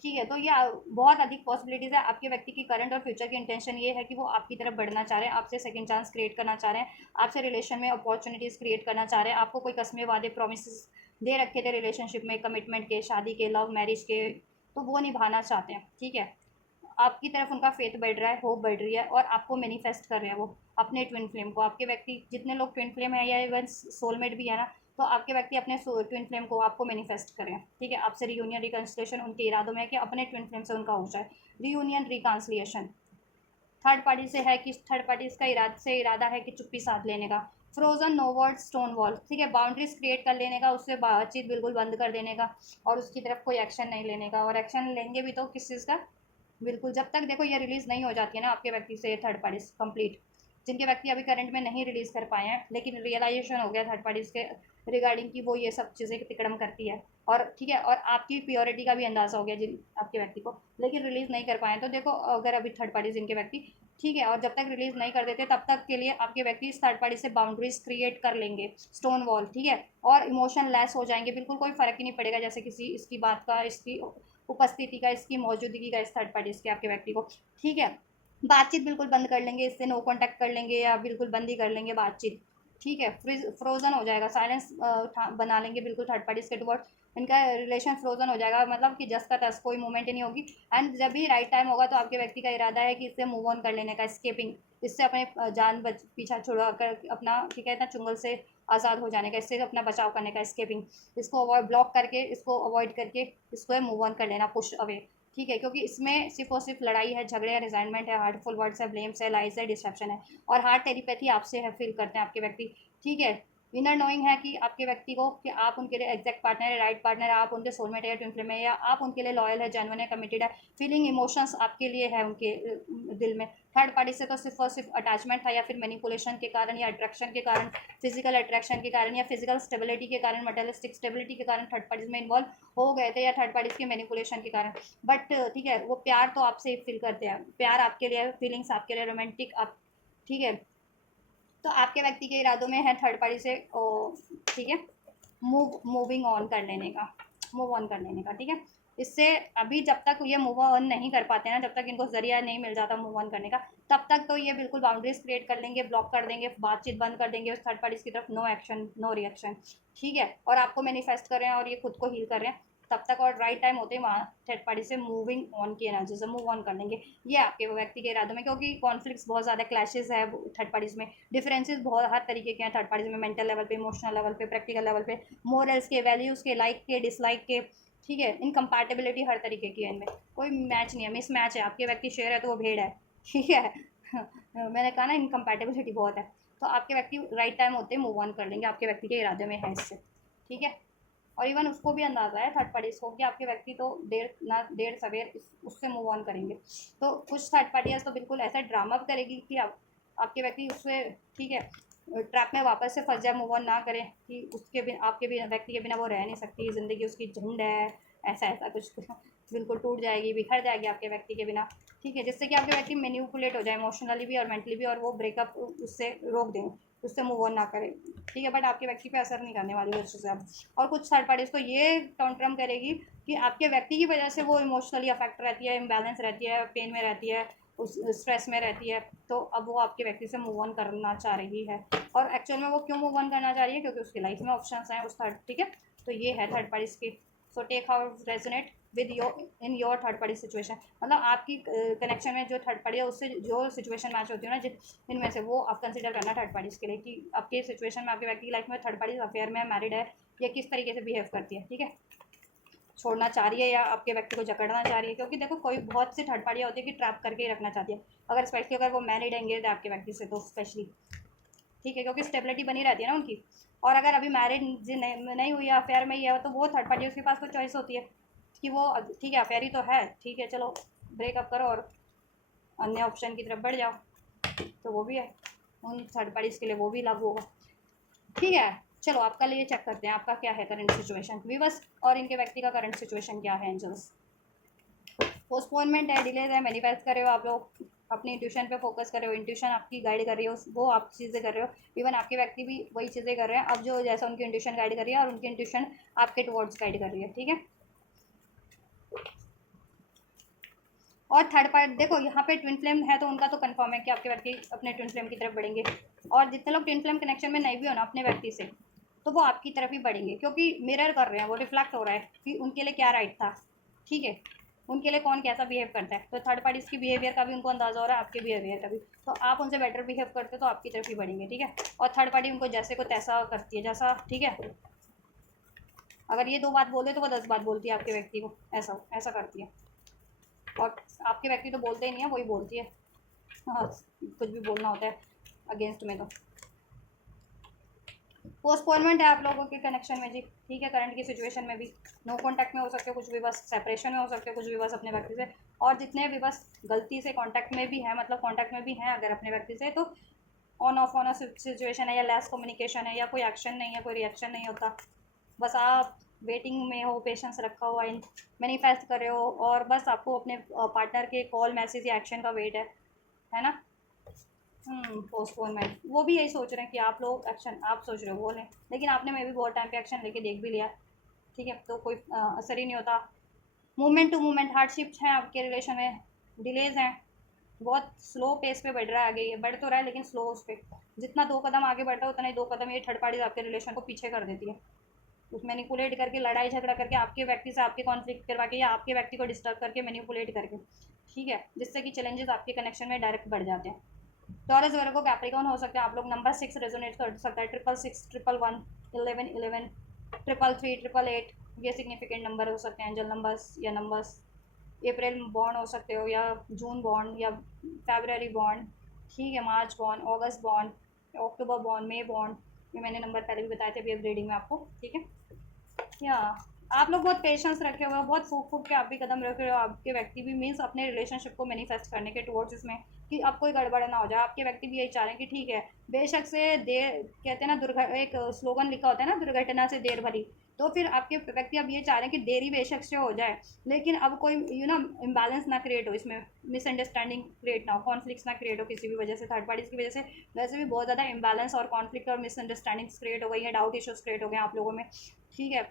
ठीक है, तो ये बहुत अधिक पॉसिबिलिटीज़ है, आपके व्यक्ति की करंट और फ्यूचर की इंटेंशन ये है कि वो आपकी तरफ बढ़ना चाह रहे हैं, आपसे सेकंड चांस क्रिएट करना चाह रहे हैं, आपसे रिलेशन में अपॉर्चुनिटीज़ क्रिएट करना चाह रहे हैं, आपको कोई कस्में वादे प्रोमिस दे रखे थे रिलेशनशिप में, कमिटमेंट के, शादी के, लव मैरिज के, तो वो निभाना चाहते हैं, ठीक है, आपकी तरफ उनका फेथ बढ़ रहा है, होप बढ़ रही है, और आपको मैनिफेस्ट कर रहे हैं वो अपने ट्विन फ्लेम को, आपके व्यक्ति जितने लोग ट्विन फ्लेम है या इवन सोलमेट भी है ना, तो आपके व्यक्ति अपने ट्विन फ्लेम को आपको मैनिफेस्ट करें, ठीक है, आपसे रियूनियन रिकन्सिलेशन उनके इरादों में है कि अपने ट्विन फ्लेम से उनका हो जाए, रियूनियन रिकन्सिलेशन, थर्ड पार्टी से है कि थर्ड पार्टी इसका इरादा है कि चुप्पी साध लेने का, frozen no word stone wall, ठीक है, बाउंड्रीज क्रिएट कर लेने का, उससे बातचीत बिल्कुल बंद कर देने का, और उसकी तरफ कोई एक्शन नहीं लेने का, और एक्शन लेंगे भी तो किस चीज़ का, बिल्कुल जब तक देखो ये रिलीज़ नहीं हो जाती है ना आपके व्यक्ति से थर्ड पार्टीज कंप्लीट, जिनके व्यक्ति अभी करंट में नहीं रिलीज़ कर पाए हैं, लेकिन रियलाइजेशन हो गया थर्ड पार्टीज के रिगार्डिंग की वो ये सब चीज़ें तिकड़म करती है, और ठीक है, और आपकी प्योरिटी का भी अंदाज़ा हो गया जिन आपके व्यक्ति को, लेकिन रिलीज़ नहीं कर पाए, तो देखो अगर अभी थर्ड पार्टीज जिनके व्यक्ति, ठीक है, और जब तक रिलीज़ नहीं कर देते तब तक के लिए आपके व्यक्ति इस थर्ड पार्टी से बाउंड्रीज क्रिएट कर लेंगे, स्टोन वॉल, ठीक है, और इमोशन लेस हो जाएंगे, बिल्कुल कोई फ़र्क ही नहीं पड़ेगा जैसे किसी इसकी बात का, इसकी उपस्थिति का, इसकी मौजूदगी का, इस थर्ड पार्टीज के आपके व्यक्ति को, ठीक है, बातचीत बिल्कुल बंद कर लेंगे, इससे नो कांटेक्ट कर लेंगे या बिल्कुल बंद ही कर लेंगे बातचीत, ठीक है, फ्रोजन हो जाएगा, साइलेंस बना लेंगे बिल्कुल थर्ड पार्टीज के टुवर्ड्स, इनका रिलेशन फ्रोजन हो जाएगा, मतलब कि जस का तस, कोई मूवमेंट ही नहीं होगी, एंड जब भी राइट टाइम होगा तो आपके व्यक्ति का इरादा है कि इससे मूव ऑन कर लेने का, स्केपिंग, इससे अपने जान पीछा छुड़ा कर अपना ठीक है इतना चुंगल से आज़ाद हो जाने का, इससे अपना बचाव करने का, स्केपिंग, इसको अवॉइड ब्लॉक करके, इसको अवॉइड करके इसको मूव ऑन कर लेना, पुश अवे, ठीक है, क्योंकि इसमें सिर्फ और सिर्फ लड़ाई है, झगड़े है, रिजाइनमेंट है, हार्टफुल वर्ड्स है, ब्लेम्स है, लाइज है, डिस्ट्रप्शन है, और हार्ट टेलीपैथी आपसे है, फील करते हैं आपके व्यक्ति, ठीक है, इनर नोइंग है कि आपके व्यक्ति को कि आप उनके लिए एग्जैक्ट पार्टनर है, राइट पार्टनर है, आप उनके सोलमेट है, ट्विन फ्लेम है, या आप उनके लिए लॉयल है, जेन्युइन है, कमिटेड है, फीलिंग इमोशंस आपके लिए है उनके दिल में, थर्ड पार्टी से तो सिर्फ और सिर्फ अटैचमेंट था, या फिर मैनिपुलेशन के कारण, या अट्रैक्शन के कारण, फिजिकल अट्रैक्शन के कारण, या फिजिकल स्टेबिलिटी के कारण, मटेरियलिस्टिक स्टेबिलिटी के कारण थर्ड पार्टीज में इन्वॉल्व हो गए थे, या थर्ड पार्टीज के मैनिपुलेशन के कारण, बट ठीक है, वो प्यार तो आपसे फील करते हैं, प्यार आपके लिए, फीलिंग्स आपके लिए रोमांटिक आप, ठीक है, तो आपके व्यक्ति के इरादों में है थर्ड पार्टी से ठीक है मूविंग ऑन कर लेने का, मूव ऑन कर लेने का, ठीक है, इससे अभी जब तक ये मूव ऑन नहीं कर पाते ना, जब तक इनको जरिया नहीं मिल जाता मूव ऑन करने का, तब तक तो ये बिल्कुल बाउंड्रीज क्रिएट कर लेंगे, ब्लॉक कर देंगे, बातचीत बंद कर देंगे, उस थर्ड पार्टीज की तरफ नो एक्शन, नो रिएक्शन, ठीक है, और आपको मैनिफेस्ट कर रहे हैं और ये खुद को हील कर रहे हैं तब तक, और राइट टाइम होते ही वहाँ थर्ड पार्टी से मूविंग ऑन की एनर्जी से मूव ऑन कर लेंगे, ये आपके व्यक्ति के इरादों में, क्योंकि कॉन्फ्लिक्ट्स बहुत ज़्यादा, क्लैशेज है थर्ड पार्टीज में, डिफरेंसेस बहुत हर तरीके के हैं थर्ड पार्टीज में, मेंटल लेवल पे, इमोशनल लेवल पे, प्रैक्टिकल लेवल पे, मोरल्स के, वैल्यूज़ के, लाइक के, डिसलाइक के, ठीक है, इनकम्पैटिबिलिटी हर तरीके की है इनमें, कोई मैच नहीं है, मिस मैच है, आपके व्यक्ति शेर है तो वो भेड़ है, ठीक है मैंने कहा ना इनकम्पैटिबिलिटी बहुत है, तो आपके व्यक्ति राइट टाइम होते ही मूव ऑन कर लेंगे, आपके व्यक्ति के इरादे में है इससे, ठीक है। और इवन उसको भी अंदाज़ा है थर्ड पार्टीज़ को कि आपके व्यक्ति तो देर सवेर उससे मूव ऑन करेंगे। तो कुछ थर्ड पार्टीज तो बिल्कुल ऐसा ड्रामा करेगी कि आपके व्यक्ति उससे, ठीक है, ट्रैप में वापस से फंस जाए, मूव ऑन ना करें कि उसके बिना, आपके बिना, व्यक्ति के बिना वो रह नहीं सकती, ज़िंदगी उसकी झुंड है, ऐसा ऐसा कुछ बिल्कुल टूट जाएगी, बिखर जाएगी आपके व्यक्ति के बिना, ठीक है, जिससे कि आपके व्यक्ति मैनिपुलेट हो जाए इमोशनली भी और मेंटली भी, और वो ब्रेकअप उससे रोक दें, उससे मूव ऑन ना करें, ठीक है। बट आपके व्यक्ति पे असर नहीं करने वाली उस चीज़ अब। और कुछ थर्ड पार्टीज तो ये काउंटरम करेगी कि आपके व्यक्ति की वजह से वो इमोशनली अफेक्ट रहती है, इम्बैलेंस रहती है, पेन में रहती है, उस स्ट्रेस में रहती है, तो अब वो आपके व्यक्ति से मूव ऑन करना चाह रही है। और एक्चुअल में वो क्यों मूव ऑन करना चाह रही है? क्योंकि उसकी लाइफ में ऑप्शंस हैं उस थर्ड, ठीक है। तो ये है थर्ड पार्टीज की। So take how resonate with your in your third party situation, मतलब आपकी कनेक्शन में जो थर्ड पार्टी है उससे जो सिचुएशन मैच होती है ना इनमें से, वो आप कंसिडर करना थर्ड पार्टीज के लिए कि आपके सिचुएशन में आपके व्यक्ति की लाइफ में थर्ड पार्टी अफेयर में मैरिड है, या किस तरीके से बिहेव करती है, ठीक है, छोड़ना चाह रही है या आपके व्यक्ति को जकड़ना चाह रही है। क्योंकि देखो कोई बहुत सी थर्ड पार्टियाँ होती है कि ट्रैप करके ही रखना चाहती है, अगर स्पेशली अगर वो मैरिड एंगेज है आपके व्यक्ति से तो स्पेशली, ठीक है, क्योंकि स्टेबिलिटी बनी रहती है ना उनकी। और अगर अभी मैरिड नहीं हुई है, अफेयर में ही है, तो वो थर्ड पार्टी उसके पास तो चॉइस होती है कि वो, ठीक है, अफेयर ही तो है, ठीक है, चलो ब्रेकअप करो और अन्य ऑप्शन की तरफ बढ़ जाओ, तो वो भी है उन थर्ड पार्टीज़ के लिए, वो भी लागू होगा, ठीक है। चलो आपका लिए चेक करते हैं आपका क्या है करंट सिचुएशन व्यूअर्स, और इनके व्यक्ति का करंट सिचुएशन क्या है एंजल्स। पोस्टपोनमेंट है, डिलेज है, मैनिफेस्ट कर रहे हो आप लोग, अपनी इंट्यूशन पे फोकस कर रहे हो, इंट्यूशन आपकी गाइड कर रही हो, वो आप चीज़ें कर रहे हो, इवन आपके व्यक्ति भी वही चीज़ें कर रहे हैं अब, जो जैसा उनकी इंट्यूशन गाइड कर रही है और उनकी इंट्यूशन आपके टुवर्ड्स गाइड कर रही है, ठीक है। और थर्ड पार्ट देखो यहाँ पे ट्विन फ्लेम है, तो उनका तो कंफर्म है कि आपके व्यक्ति अपने ट्विन फ्लेम की तरफ बढ़ेंगे, और जितने लोग ट्विन फ्लेम कनेक्शन में नहीं भी हो ना अपने व्यक्ति से, तो वो आपकी तरफ ही बढ़ेंगे, क्योंकि मिरर कर रहे हैं, वो रिफ्लेक्ट हो रहा है कि उनके लिए क्या राइट था, ठीक है, उनके लिए कौन कैसा बिहेव करता है। तो थर्ड पार्टीज़ की बिहेवियर का भी उनको अंदाजा हो रहा है, आपके बिहेवियर का भी, तो आप उनसे बेटर बिहेव करते तो आपकी तरफ ही बढ़ेंगे, ठीक है। और थर्ड पार्टी उनको जैसे को तैसा करती है, जैसा, ठीक है, अगर ये 2 बात बोल दे तो वो 10 बात बोलती है आपके व्यक्ति को, ऐसा ऐसा करती है। और आपके व्यक्ति तो बोलते ही नहीं है, वही बोलती है, हाँ, कुछ भी बोलना होता है अगेंस्ट में। तो पोस्टपोनमेंट है आप लोगों के कनेक्शन में जी, ठीक है, करंट की सिचुएशन में भी नो कांटेक्ट में हो सकते हो, कुछ भी बस सेपरेशन में हो सकते हो, कुछ भी बस अपने व्यक्ति से, और जितने भी बस गलती से कांटेक्ट में भी है, मतलब कांटेक्ट में भी हैं अगर अपने व्यक्ति से, तो ऑन ऑफ सिचुएशन है, या लेस कम्युनिकेशन है, या कोई एक्शन नहीं है, कोई रिएक्शन नहीं होता, बस आप वेटिंग में हो, पेशेंस रखा हुआ, इन मैनिफेस्ट कर रहे हो, और बस आपको अपने पार्टनर के कॉल मैसेज या एक्शन का वेट है ना। पोस्टपोनमेंट, वो भी यही सोच रहे हैं कि आप लोग एक्शन, आप सोच रहे हो वो लें, लेकिन आपने मैं भी बहुत टाइम पे एक्शन लेके देख भी लिया, ठीक है, तो कोई असर ही नहीं होता। मूवमेंट टू मूवमेंट हार्डशिप्स हैं आपके रिलेशन में, डिलेज हैं, बहुत स्लो पेस पे बढ़ रहा है, आगे ये बढ़ तो रहा है लेकिन स्लो उस पर, जितना 2 कदम आगे बढ़ता है उतना ही 2 कदम ये थर्ड पार्टीज आपके रिलेशन को पीछे कर देती है, उसमें मैनिपुलेट करके, लड़ाई झगड़ा करके, आपके व्यक्ति से आपके कॉन्फ्लिक्ट करवा के, या आपके व्यक्ति को डिस्टर्ब करके, मैनिपुलेट करके, ठीक है, जिससे कि चैलेंजेस आपके कनेक्शन में डायरेक्ट बढ़ जाते हैं। टॉरस वर्गो कैप्रिकॉर्न हो सकते हैं आप लोग, नंबर 6 रेजोनेट कर सकता है, 666, 111, 11, 333, 888, ये सिग्निफिकेंट नंबर हो सकते हैं एंजल नंबर्स या नंबर्स। अप्रैल बॉन्ड हो सकते हो, या जून बॉन्ड, या फेबररी बॉन्ड, ठीक है, मार्च बॉन्ड, अगस्त बॉन्ड, अक्टूबर बॉन्ड, मई बॉन्ड, ये मैंने नंबर पहले भी बताए थे अभी रीडिंग में आपको, ठीक है। या आप लोग बहुत पेशेंस रखे हुए हो, बहुत फूक फूक के आप भी कदम रखे हो, आपके व्यक्ति भी मीन्स अपने रिलेशनशिप को मैनिफेस्ट करने के टुवर्ड्स इसमें, कि अब कोई गड़बड़ ना हो जाए, आपके व्यक्ति भी यही चाह रहे हैं कि ठीक है, बेशक से देर, कहते हैं ना, एक स्लोगन लिखा होता है ना, दुर्घटना से देर भली, तो फिर आपके व्यक्ति अब ये चाह रहे हैं कि देरी बेशक से हो जाए, लेकिन अब कोई इम्बैलेंस ना क्रिएट हो, इसमें मिसअंडरस्टैंडिंग क्रिएट ना हो, कॉन्फ्लिक्ट्स ना क्रिएट हो किसी भी वजह से, थर्ड पार्टीज़ की वजह से वैसे भी बहुत ज़्यादा इम्बैलेंस और कॉन्फ्लिक्ट और मिसअंडरस्टैंडिंग्स क्रिएट हो गई है, डाउट इशूज़ क्रिएट हो गए आप लोगों में, ठीक है,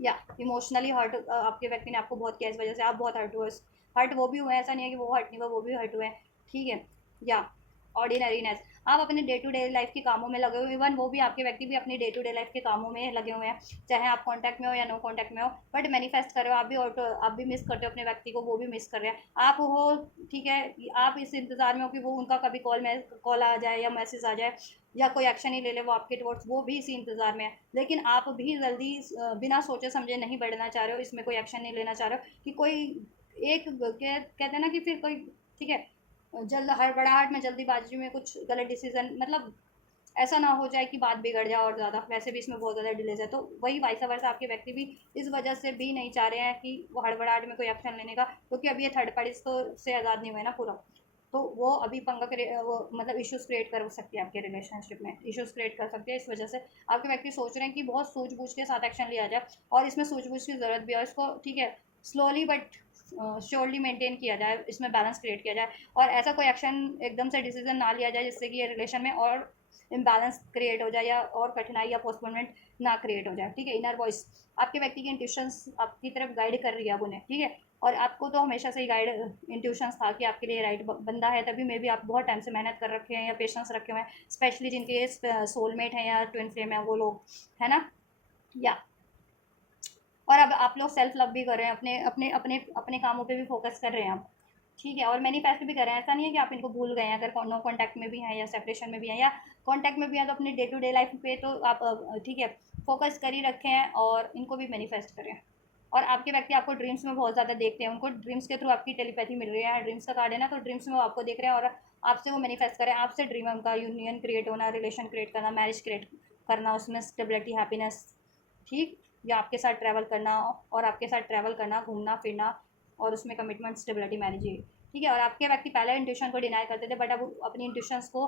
या इमोशनली हर्ट, आपके व्यक्ति ने आपको बहुत किया, इस वजह से आप बहुत हर्ट हुए, हर्ट वो भी हुए हैं, ऐसा नहीं है कि वो हर्ट नहीं हुआ, वो भी हर्ट हुए हैं, ठीक है। या ऑर्डिनरीनेस, आप अपने डे टू डे लाइफ के कामों में लगे हुए, इवन वो भी, आपके व्यक्ति भी अपनी डे टू डे लाइफ के कामों में लगे हुए हैं, चाहे आप कांटेक्ट में हो या नो कांटेक्ट में हो, बट मैनिफेस्ट कर रहे हो आप भी, और आप भी मिस करते हो अपने व्यक्ति को, वो भी मिस कर रहे हैं आप हो, ठीक है, आप इस इंतज़ार में हो कि वो उनका कभी कॉल आ जाए या मैसेज आ जाए, या कोई एक्शन ही ले ले वो आपके टुवर्ड्स, वो भी इसी इंतज़ार में है, लेकिन आप भी जल्दी बिना सोचे समझे नहीं बढ़ना चाह रहे हो, इसमें कोई एक्शन नहीं लेना चाह रहे हो कि कोई एक कहते हैं ना कि फिर कोई, ठीक है, जल्द हड़बड़ाहट में, जल्दीबाजी में कुछ गलत डिसीजन, मतलब ऐसा ना हो जाए कि बात बिगड़ जाए और ज़्यादा, वैसे भी इसमें बहुत ज़्यादा डिलेज है। तो वही वाइस वर्सा आपके व्यक्ति भी इस वजह से भी नहीं चाह रहे हैं कि वो हड़बड़ाहट में कोई एक्शन लेने का, क्योंकि अभी ये थर्ड पार्टी तो से आज़ाद नहीं हुआ है ना पूरा। तो वो अभी पंगा करे, वो मतलब इश्यूज क्रिएट कर सकती है आपके रिलेशनशिप में, इश्यूज क्रिएट कर सकती है। इस वजह से आपके व्यक्ति सोच रहे हैं कि बहुत सूझबूझ के साथ एक्शन लिया जाए, और इसमें सूझबूझ की ज़रूरत भी है, और इसको ठीक है स्लोली बट श्योरली मेंटेन किया जाए, इसमें बैलेंस क्रिएट किया जाए, और ऐसा कोई एक्शन एकदम से डिसीजन ना लिया जाए जिससे कि ये रिलेशन में और इम्बैलेंस क्रिएट हो जाए, या और कठिनाई या पोस्टपोनमेंट ना क्रिएट हो जाए। ठीक है, इनर वॉइस आपके व्यक्ति की इंट्यूशंस आपकी तरफ गाइड कर रही है अब उन्हें, ठीक है। और आपको तो हमेशा से ही गाइड इंट्यूशंस था कि आपके लिए राइट बंदा है, तभी मे भी आप बहुत टाइम से मेहनत कर रखे हैं या पेशेंस रखे हुए हैं, स्पेशली जिनके सोलमेट हैं या ट्विन फ्लेम है वो लोग, है ना। या और अब आप लोग सेल्फ लव भी कर रहे हैं, अपने अपने अपने अपने कामों पे भी फोकस कर रहे हैं आप, ठीक है। और मैनिफेस्ट भी कर रहे हैं, ऐसा नहीं है कि आप इनको भूल गए हैं, अगर नो कॉन्टैक्ट में भी हैं या सेपरेशन में भी हैं या कॉन्टैक्ट में भी हैं, तो अपनी डे टू डे लाइफ पे तो आप ठीक है फोकस कर ही रखे हैं, और इनको भी मैनिफेस्ट करें। और आपके व्यक्ति आपको ड्रीम्स में बहुत ज़्यादा देखते हैं, उनको ड्रीम्स के थ्रू आपकी टेलीपैथी मिल रही है, ड्रीम्स का कार्ड है ना, तो ड्रीम्स में वो आपको देख रहे हैं, और आपसे वो मैनिफेस्ट करें, आपसे ड्रीम है उनका यूनियन क्रिएट होना, रिलेशन क्रिएट करना, मैरिज क्रिएट करना, उसमें स्टेबिलिटी, हैप्पीनेस, ठीक, या आपके साथ ट्रैवल करना, और आपके साथ ट्रैवल करना, घूमना फिरना, और उसमें कमिटमेंट, स्टेबिलिटी, मैरिज, ठीक है। और आपके व्यक्ति पहले इंट्यूशन को डिनाई करते थे, बट अब अपनी इंट्यूशंस को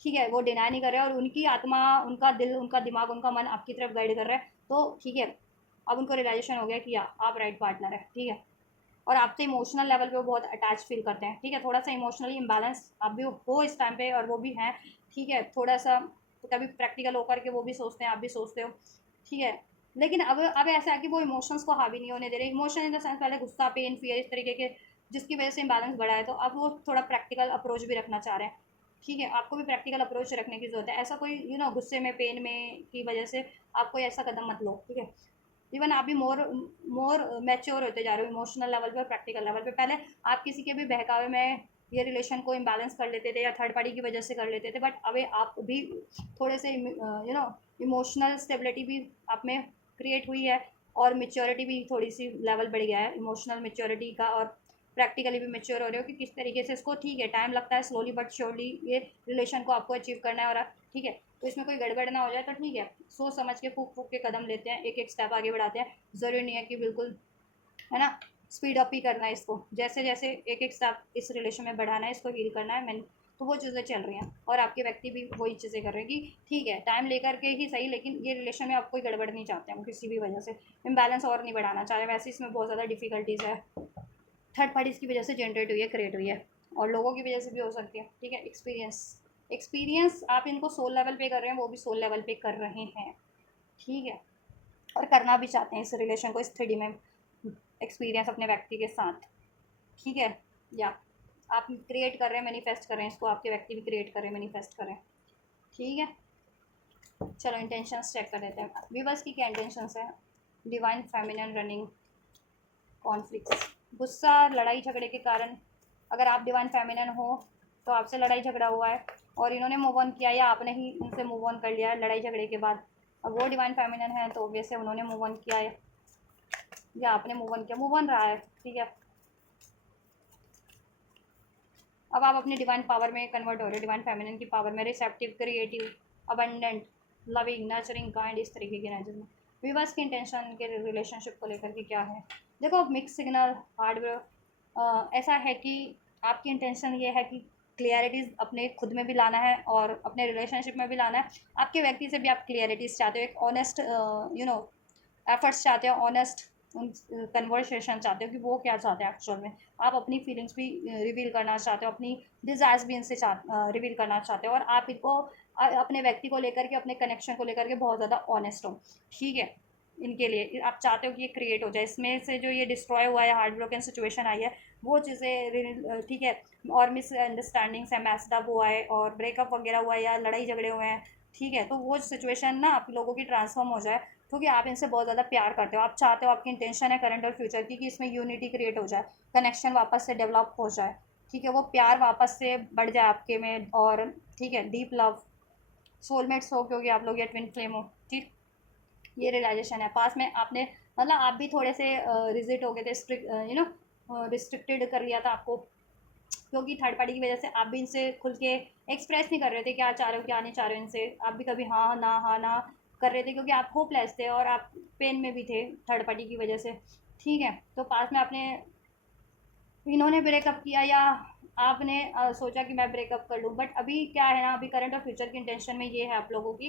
ठीक है वो डिनाई नहीं कर रहे, और उनकी आत्मा, उनका दिल, उनका दिमाग, उनका मन आपकी तरफ गाइड कर रहा है, तो ठीक है अब उनको रियलाइजेशन हो गया कि आप राइट पार्टनर है, ठीक है। और आपसे इमोशनल लेवल पे वो बहुत अटैच फील करते हैं, ठीक है। थोड़ा सा इमोशनली इम्बैलेंस आप भी हो इस टाइम पे, और वो भी हैं, ठीक है। थोड़ा सा कभी प्रैक्टिकल होकर के वो भी सोचते हैं, आप भी सोचते हो, ठीक है। लेकिन अब ऐसा है कि वो इमोशंस को हावी नहीं होने दे रहे, इमोशन इन द सेंस पहले गुस्सा, पेन, फियर, इस तरीके के जिसकी वजह से इम्बैलेंस बढ़ा है, तो अब वो थोड़ा प्रैक्टिकल अप्रोच भी रखना चाह रहे हैं, ठीक है। आपको भी प्रैक्टिकल अप्रोच रखने की जरूरत है, ऐसा कोई गुस्से में, पेन में की वजह से आप कोई ऐसा कदम मत लो, ठीक है। इवन आप भी मोर मोर मैच्योर होते जा रहे हो इमोशनल लेवल पे और प्रैक्टिकल लेवल पे। पहले आप किसी के भी बहकावे में ये रिलेशन को इम्बैलेंस कर लेते थे या थर्ड पार्टी की वजह से कर लेते थे, बट अभी आप भी थोड़े से इमोशनल स्टेबिलिटी भी आप में क्रिएट हुई है, और मेच्योरिटी भी थोड़ी सी लेवल बढ़ गया है इमोशनल मेच्योरिटी का, और प्रैक्टिकली भी मेच्योर हो रहे हो कि किस तरीके से इसको, ठीक है टाइम लगता है, स्लोली बट श्योरली ये रिलेशन को आपको अचीव करना है, और ठीक है तो इसमें कोई गड़बड़ ना हो जाए, तो ठीक है सोच समझ के फूक फूक के कदम लेते हैं, एक एक स्टेप आगे बढ़ाते हैं। ज़रूरी नहीं है कि बिल्कुल, है ना, स्पीड अप ही करना है इसको, जैसे जैसे एक एक स्टेप इस रिलेशन में बढ़ाना है, इसको हील करना है, मैंने तो वो चीज़ें चल रही हैं, और आपके व्यक्ति भी वही चीज़ें कर रहे हैं कि ठीक है टाइम लेकर के ही सही, लेकिन ये रिलेशन में आप कोई गड़बड़ नहीं चाहते हैं, वो किसी भी वजह से इम्बैलेंस और नहीं बढ़ाना चाह रहे। वैसे इसमें बहुत ज़्यादा डिफिकल्टीज़ है, थर्ड पार्टीज़ की वजह से जनरेट हुई है, क्रिएट हुई है, और लोगों की वजह से भी हो सकती है, ठीक है। एक्सपीरियंस, एक्सपीरियंस आप इनको सोल लेवल पे कर रहे हैं, वो भी सोल लेवल पे कर रहे हैं, ठीक है। और करना भी चाहते हैं इस रिलेशन को, इस 3D में एक्सपीरियंस अपने व्यक्ति के साथ, ठीक है। या आप क्रिएट कर रहे हैं, मैनिफेस्ट कर रहे हैं इसको, आपके व्यक्ति भी क्रिएट कर रहे हैं, मैनिफेस्ट कर रहे हैं, ठीक है। चलो इंटेंशंस चेक कर लेते हैं, व्यूअर्स की क्या इंटेंशंस है। डिवाइन फेमिनिन रनिंग कॉन्फ्लिक्ट्स, गुस्सा, लड़ाई झगड़े के कारण, अगर आप डिवाइन फेमिनिन हो तो आपसे लड़ाई झगड़ा हुआ है, और इन्होंने मूव ऑन किया, या आपने ही इनसे मूव ऑन कर लिया है लड़ाई झगड़े के बाद। अब वो डिवाइन फेमिनिन है तो वैसे उन्होंने मूव ऑन किया है, या आपने मूव ऑन किया, मूव ऑन रहा है, ठीक है। अब आप अपनी डिवाइन पावर में कन्वर्ट हो रहे हो, डिवाइन फेमिनिन की पावर में, receptive, creative, abundant, loving, nurturing, kind, इस तरीके के एनर्जी में। व्यूअर्स की इंटेंशन के रिलेशनशिप को लेकर के क्या है, देखो मिक्स सिग्नल, हार्डवेयर, ऐसा है कि आपकी इंटेंशन ये है कि क्लियरिटीज़ अपने खुद में भी लाना है और अपने रिलेशनशिप में भी लाना है। आपके व्यक्ति से भी आप क्लियरिटीज़ चाहते हो, एक ऑनेस्ट एफर्ट्स चाहते हो, ऑनेस्ट कन्वर्सेशन चाहते हो कि वो क्या चाहते हैं एक्चुअल में। आप अपनी फीलिंग्स भी रिवील करना चाहते हो, अपनी डिज़ायर्स भी इनसे रिवील करना चाहते हो, और आप इनको अपने व्यक्ति को लेकर के, अपने कनेक्शन को लेकर के बहुत ज़्यादा ऑनेस्ट हो, ठीक है। इनके लिए आप चाहते हो कि ये क्रिएट हो जाए, इसमें से जो ये डिस्ट्रॉय हुआ है, हार्ट ब्रोकन सिचुएशन आई है, वो चीज़ें ठीक है, और मिसअंडरस्टैंडिंग से मैस्ड अप हुआ है, और ब्रेकअप वगैरह हुआ है, या लड़ाई झगड़े हुए हैं, ठीक है। तो वो सिचुएशन ना आप लोगों की ट्रांसफॉर्म हो जाए, क्योंकि आप इनसे बहुत ज़्यादा प्यार करते हो, आप चाहते हो, आपकी इंटेंशन है करंट और फ्यूचर की कि इसमें यूनिटी क्रिएट हो जाए, कनेक्शन वापस से डेवलप हो जाए, ठीक है। वो प्यार वापस से बढ़ जाए आपके में, और ठीक है डीप लव, सोलमेट्स हो क्योंकि आप लोग या ट्विन फ्लेम हो, ठीक, ये रियलाइजेशन है। पास में आपने मतलब आप भी थोड़े से रिजिट हो गए थे, स्ट्रिक्ट रिस्ट्रिक्टेड कर लिया था आपको, क्योंकि थर्ड पार्टी की वजह से आप भी इनसे खुल के एक्सप्रेस नहीं कर रहे थे क्या चाह रहे हो क्या नहीं चाह रहे हो इनसे। आप भी कभी हाँ ना कर रहे थे क्योंकि आप होपलेस थे और आप पेन में भी थे थर्ड पार्टी की वजह से। ठीक है, तो पास में आपने इन्होंने ब्रेकअप किया या आपने सोचा कि मैं ब्रेकअप कर लूँ, बट अभी क्या है ना, अभी करंट और फ्यूचर की इंटेंशन में ये है आप लोगों की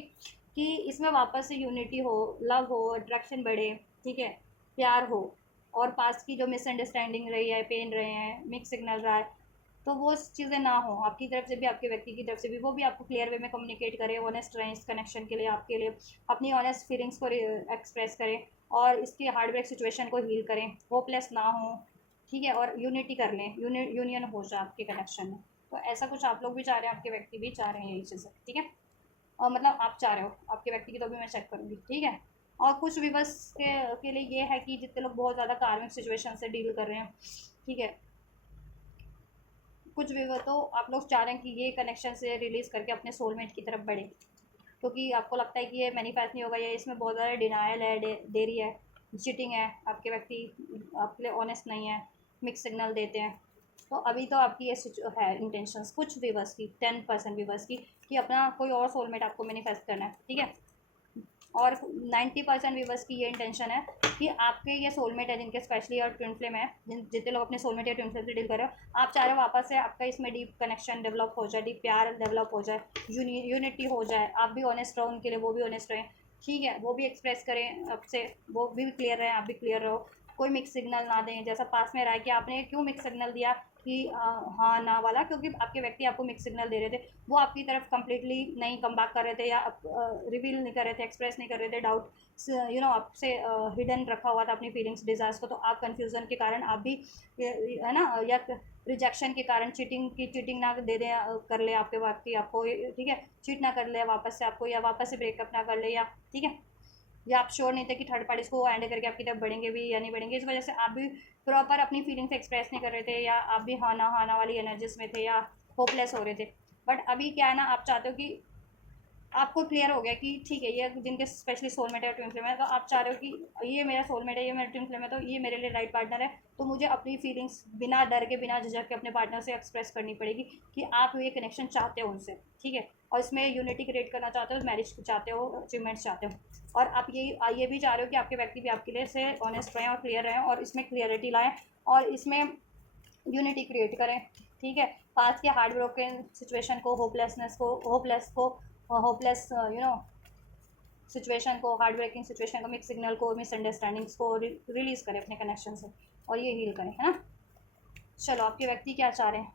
कि इसमें वापस से यूनिटी हो, लव हो, अट्रैक्शन बढ़े, ठीक है, प्यार हो, और पास की जो मिसअंडरस्टैंडिंग रही है, पेन रहे हैं, मिक्स सिग्नल रहा है, तो वो चीज़ें ना हो आपकी तरफ से भी आपके व्यक्ति की तरफ से भी, वो भी आपको क्लियर वे में कम्युनिकेट करे, ऑनेस्ट रहें इस कनेक्शन के लिए, आपके लिए अपनी ऑनेस्ट फीलिंग्स को एक्सप्रेस करें और इसकी हार्ड ब्रेक सिचुएशन को हील करें, होपलेस ना हो, ठीक है, और यूनिटी कर लें, यूनियन हो जाए आपके कनेक्शन में। तो ऐसा कुछ आप लोग भी चाह रहे हैं, आपके व्यक्ति भी चाह रहे हैं यही चीज़ें, ठीक है, और मतलब आप चाह रहे हो, आपके व्यक्ति की तो भी मैं चेक करूँगी, ठीक है। और कुछ भी बस के लिए ये है कि जितने लोग बहुत ज़्यादा कार्मिक सिचुएशन से डील कर रहे हैं, ठीक है, कुछ भी वो तो आप लोग चाह रहे हैं कि ये कनेक्शन से रिलीज़ करके अपने सोलमेट की तरफ बढ़े, क्योंकि आपको लगता है कि ये मैनिफेस्ट नहीं होगा, ये इसमें बहुत ज़्यादा डिनायल है, देरी है, चीटिंग है, आपके व्यक्ति आपके लिए ऑनेस्ट नहीं है, मिक्स सिग्नल देते हैं। तो अभी तो आपकी ये है इंटेंशंस कुछ भी बस की 10% भी बस की कि अपना कोई और सोलमेट आपको मैनिफेस्ट करना है, ठीक है, और 90% व्यूवर्स की ये इंटेंशन है कि आपके ये सोलमेट है जिनके स्पेशली और ट्विन फ्लेम है, जितने लोग अपने सोलमेट या ट्विन फ्लेम से डील कर रहे हो, आप चाह रहे हो वापस से आपका इसमें डीप कनेक्शन डेवलप हो जाए, डीप प्यार डेवलप हो जाए, यूनिटी हो जाए, आप भी ऑनेस्ट रहो उनके लिए, वो भी ऑनेस्ट रहें, ठीक है, वो भी एक्सप्रेस करें आपसे, वो भी क्लियर रहें, आप भी क्लियर रहो, कोई मिक्स सिग्नल ना दें, जैसा पास में रहा है कि आपने क्यों मिक्स सिग्नल दिया कि हाँ ना वाला, क्योंकि आपके व्यक्ति आपको मिक्स सिग्नल दे रहे थे, वो आपकी तरफ कंप्लीटली नहीं कम बैक कर रहे थे या रिवील नहीं कर रहे थे, एक्सप्रेस नहीं कर रहे थे, डाउट आपसे हिडन रखा हुआ था अपनी फीलिंग्स डिज़ायर्स को, तो आप कन्फ्यूज़न के कारण आप भी है ना, या रिजेक्शन के कारण चीटिंग ना दे दें, कर ले आपके व्यक्ति आपको, ठीक है, चीट ना कर ले वापस से आपको, या वापस से ब्रेकअप ना कर ले, या ठीक है, या आप श्योर नहीं थे कि थर्ड पार्टीज को एंड करके आपकी तरफ बढ़ेंगे भी या नहीं बढ़ेंगे, इस वजह से आप भी प्रॉपर अपनी फीलिंग्स एक्सप्रेस नहीं कर रहे थे, या आप भी हाना वाली एनर्जीज में थे, या होपलेस हो रहे थे। बट अभी क्या है ना, आप चाहते हो कि आपको क्लियर हो गया कि ठीक है, ये जिनके स्पेशली सोलमेट है, ट्विन फ्लेम है, तो आप चाह रहे हो कि ये मेरा सोलमेट है, ये मेरा ट्विन फ्लेम है, तो ये मेरे लिए राइट पार्टनर है, तो मुझे अपनी फीलिंग्स बिना डर के, बिना झिझक के अपने पार्टनर से एक्सप्रेस करनी पड़ेगी कि आप ये कनेक्शन चाहते हो उनसे, ठीक है, और इसमें यूनिटी क्रिएट करना चाहते हो, मैरिज चाहते हो, अचीवमेंट्स चाहते हो, और आप ये भी चाह रहे हो कि आपके व्यक्ति भी आपके लिए से ऑनेस्ट रहें और क्लियर रहें और इसमें क्लियरिटी लाएँ और इसमें यूनिटी क्रिएट करें, ठीक है, पास के हार्ड ब्रोकन सिचुएशन को, होपलेस सिचुएशन को, हार्ट ब्रेकिंग सिचुएशन को, मिक्स सिग्नल को, मिसअंडरस्टैंडिंग्स को रिलीज़ करें अपने कनेक्शन से और ये हील करें, है ना। चलो, आपके व्यक्ति क्या चाह रहे हैं,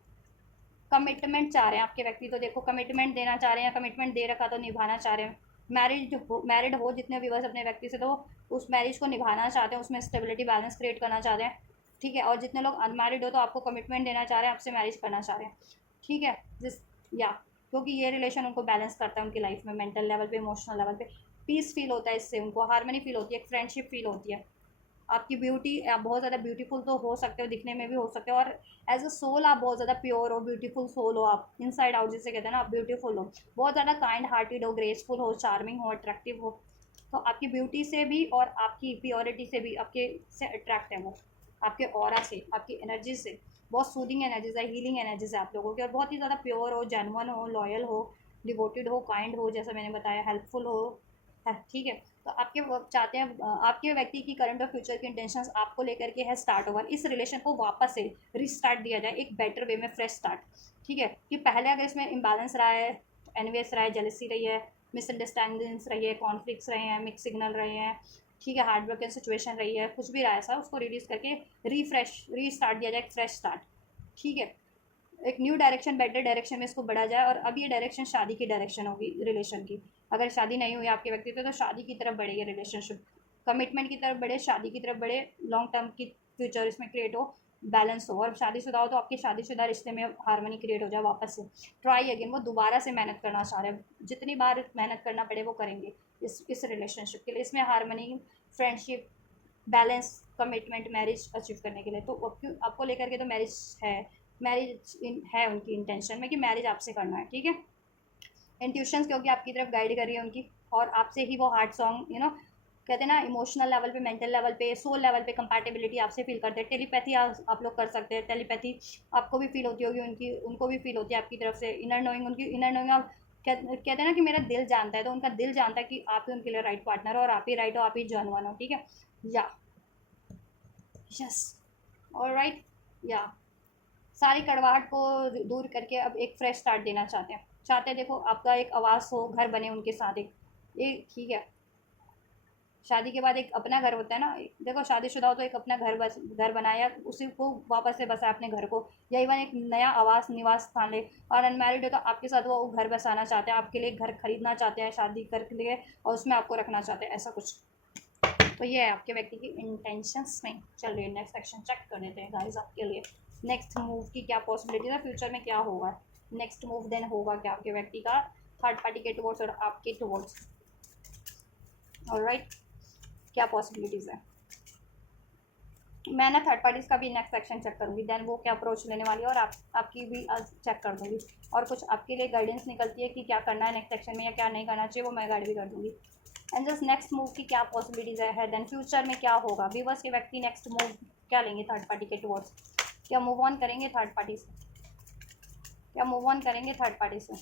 कमिटमेंट चाह रहे हैं आपके व्यक्ति, तो देखो कमिटमेंट देना चाह रहे हैं, कमिटमेंट दे रखा तो निभाना चाह रहे हैं, मैरिड हो जितने व्यूवर्स अपने व्यक्ति से, तो उस मैरिज को निभाना चाहते हैं, उसमें स्टेबिलिटी बैलेंस क्रिएट करना चाहते हैं, ठीक है, और जितने लोग अनमैरिड हो तो आपको कमिटमेंट देना चाह रहे हैं, आपसे मैरिज करना चाह रहे हैं, ठीक है, जिस या क्योंकि ये रिलेशन उनको बैलेंस करता है उनकी लाइफ में, मेंटल लेवल पे, इमोशनल लेवल पे पीस फील होता है, इससे उनको हार्मनी फील होती है, एक फ्रेंडशिप फील होती है, आपकी ब्यूटी, आप बहुत ज़्यादा ब्यूटीफुल तो हो सकते हो, दिखने में भी हो सकते हो, और एज अ सोल आप बहुत ज़्यादा प्योर हो, ब्यूटीफुल सोल हो, आप इनसाइड आउट जिसे कहते हैं ना, आप ब्यूटीफुल हो, बहुत ज़्यादा काइंड हार्टेड हो, ग्रेसफुल हो, चार्मिंग हो, अट्रैक्टिव हो, तो आपकी ब्यूटी से भी और आपकी प्योरिटी से भी आपके से अट्रैक्ट है वो, आपके ऑरा से, आपकी एनर्जी से, बहुत सूदिंग एनर्जीज है, हीलिंग एनर्जीज है आप लोगों की, और बहुत ही ज़्यादा प्योर हो, जेन्युइन हो, लॉयल हो, डिवोटेड हो, काइंड हो, जैसा मैंने बताया, हेल्पफुल हो, है, ठीक है, तो आपके वो चाहते हैं आपके व्यक्ति की करंट और फ्यूचर की इंटेंशंस आपको लेकर के है स्टार्ट ओवर, इस रिलेशन को वापस से रिस्टार्ट दिया जाए एक बेटर वे में, फ्रेश स्टार्ट, ठीक है, कि पहले अगर इसमें इम्बैलेंस रहा है, एनवियस रहा है, जेलसी रही है, मिसअंडरस्टैंडिंग्स रही है, कॉन्फ्लिक्ट्स रहे हैं, मिक्स सिग्नल रहे हैं, ठीक है, हार्ड ब्रोकन सिचुएशन रही है, कुछ भी रहा है ऐसा, उसको रिड्यूस करके रीस्टार्ट दिया जाए, एक फ्रेश स्टार्ट, ठीक है, एक न्यू डायरेक्शन, बेटर डायरेक्शन में इसको बढ़ा जाए, और अब ये डायरेक्शन शादी की डायरेक्शन होगी रिलेशन की, अगर शादी नहीं हुई आपके व्यक्ति तो शादी की तरफ बढ़ेगी रिलेशनशिप, कमिटमेंट की तरफ बढ़े, शादी की तरफ बढ़े, लॉन्ग टर्म की फ्यूचर इसमें क्रिएट हो, बैलेंस हो, और शादीशुदा हो तो आपके शादीशुदा रिश्ते में हारमोनी क्रिएट हो जाए वापस से, ट्राई अगेन, वो दोबारा से मेहनत करना चाह रहे हैं, जितनी बार मेहनत करना पड़े वो करेंगे इस रिलेशनशिप के लिए, इसमें harmony, friendship, balance, commitment, marriage achieve करने के लिए, तो आपको लेकर के तो मैरिज है उनकी इंटेंशन में कि मैरिज आपसे करना है, ठीक है, इंट्यूशंस क्योंकि आपकी तरफ गाइड कर रही है उनकी, और आपसे ही वो हार्ट सॉन्ग कहते हैं ना इमोशनल लेवल पे, मेंटल लेवल पे, सोल लेवल पे कंपैटिबिलिटी आपसे फील करते हैं। टेलीपैथी आप लोग कर सकते हैं। टेलीपैथी आपको भी फील होती होगी, उनको भी फील होती है आपकी तरफ से। इनर नोइंग, उनकी इनर नोइंग आप कहते हैं ना कि मेरा दिल जानता है, तो उनका दिल जानता है कि आप ही उनके लिए राइट पार्टनर हो और आप ही राइट हो, आप ही जेन्युइन हो। ठीक है, या यस, ऑलराइट, या सारी कड़वाहट को दूर करके अब एक फ्रेश स्टार्ट देना चाहते हैं। देखो आपका एक आवास हो, घर बने उनके साथ एक ठीक है। शादी के बाद एक अपना घर होता है ना, देखो शादीशुदा हो तो एक अपना घर बनाया, उसी को वापस से बसा अपने घर को, या इवन एक नया आवास निवास स्थान ले। और अनमैरिड हो तो आपके साथ वो घर बसाना चाहते हैं, आपके लिए घर खरीदना चाहते हैं शादी कर लिए, और उसमें आपको रखना चाहते हैं, ऐसा कुछ। तो ये है आपके व्यक्ति की इंटेंशंस में। चलिए नेक्स्ट सेक्शन चेक कर लेते हैं गाइस आपके लिए। नेक्स्ट मूव की क्या पॉसिबिलिटी है, फ्यूचर में क्या होगा। नेक्स्ट मूव देन होगा क्या आपके व्यक्ति का थर्ड पार्टी के टुवर्ड्स और आपके टुवर्ड्स। ऑलराइट, क्या पॉसिबिलिटीज़ है। मैं ना थर्ड पार्टीज़ का भी नेक्स्ट सेक्शन चेक करूँगी, देन वो क्या अप्रोच लेने वाली है, और आपकी भी चेक कर दूँगी। और कुछ आपके लिए गाइडेंस निकलती है कि क्या करना है नेक्स्ट सेक्शन में या क्या नहीं करना चाहिए, वो मैं गाइड भी कर दूँगी। एंड जस्ट नेक्स्ट मूव की क्या पॉसिबिलिटीज़ है, देन फ्यूचर में क्या होगा। व्यूअर्स के व्यक्ति नेक्स्ट मूव क्या लेंगे थर्ड पार्टी के टुवर्ड्स। क्या मूव ऑन करेंगे थर्ड पार्टी से, क्या मूव ऑन करेंगे थर्ड पार्टी से,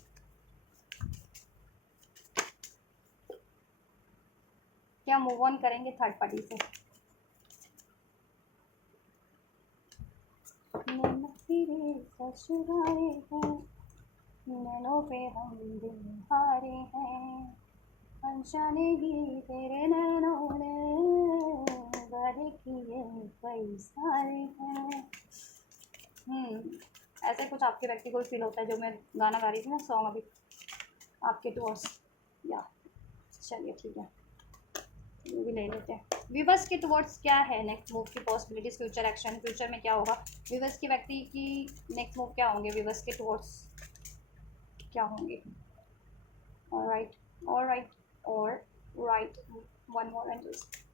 क्या मूव ऑन करेंगे थर्ड पार्टी से। ससुरारे हैं, नैनों पे हम दिल हारे हैं, अनजाने ही तेरे नैनों ने वादे किए कई सारे हैं। ऐसे कुछ आपके व्यक्ति को फील होता है, जो मैं गाना गा रही थी ना सॉन्ग अभी आपके टुवर्ड्स। या चलिए ठीक है, ये भी ले लेते हैं। विवश के टुवर्ड्स क्या है नेक्स्ट मूव की पॉसिबिलिटीज, फ्यूचर एक्शन, फ्यूचर में क्या होगा। विवश के व्यक्ति की नेक्स्ट मूव क्या होंगे, विवश के टुवर्ड्स क्या होंगे। Alright, alright, alright, one more and just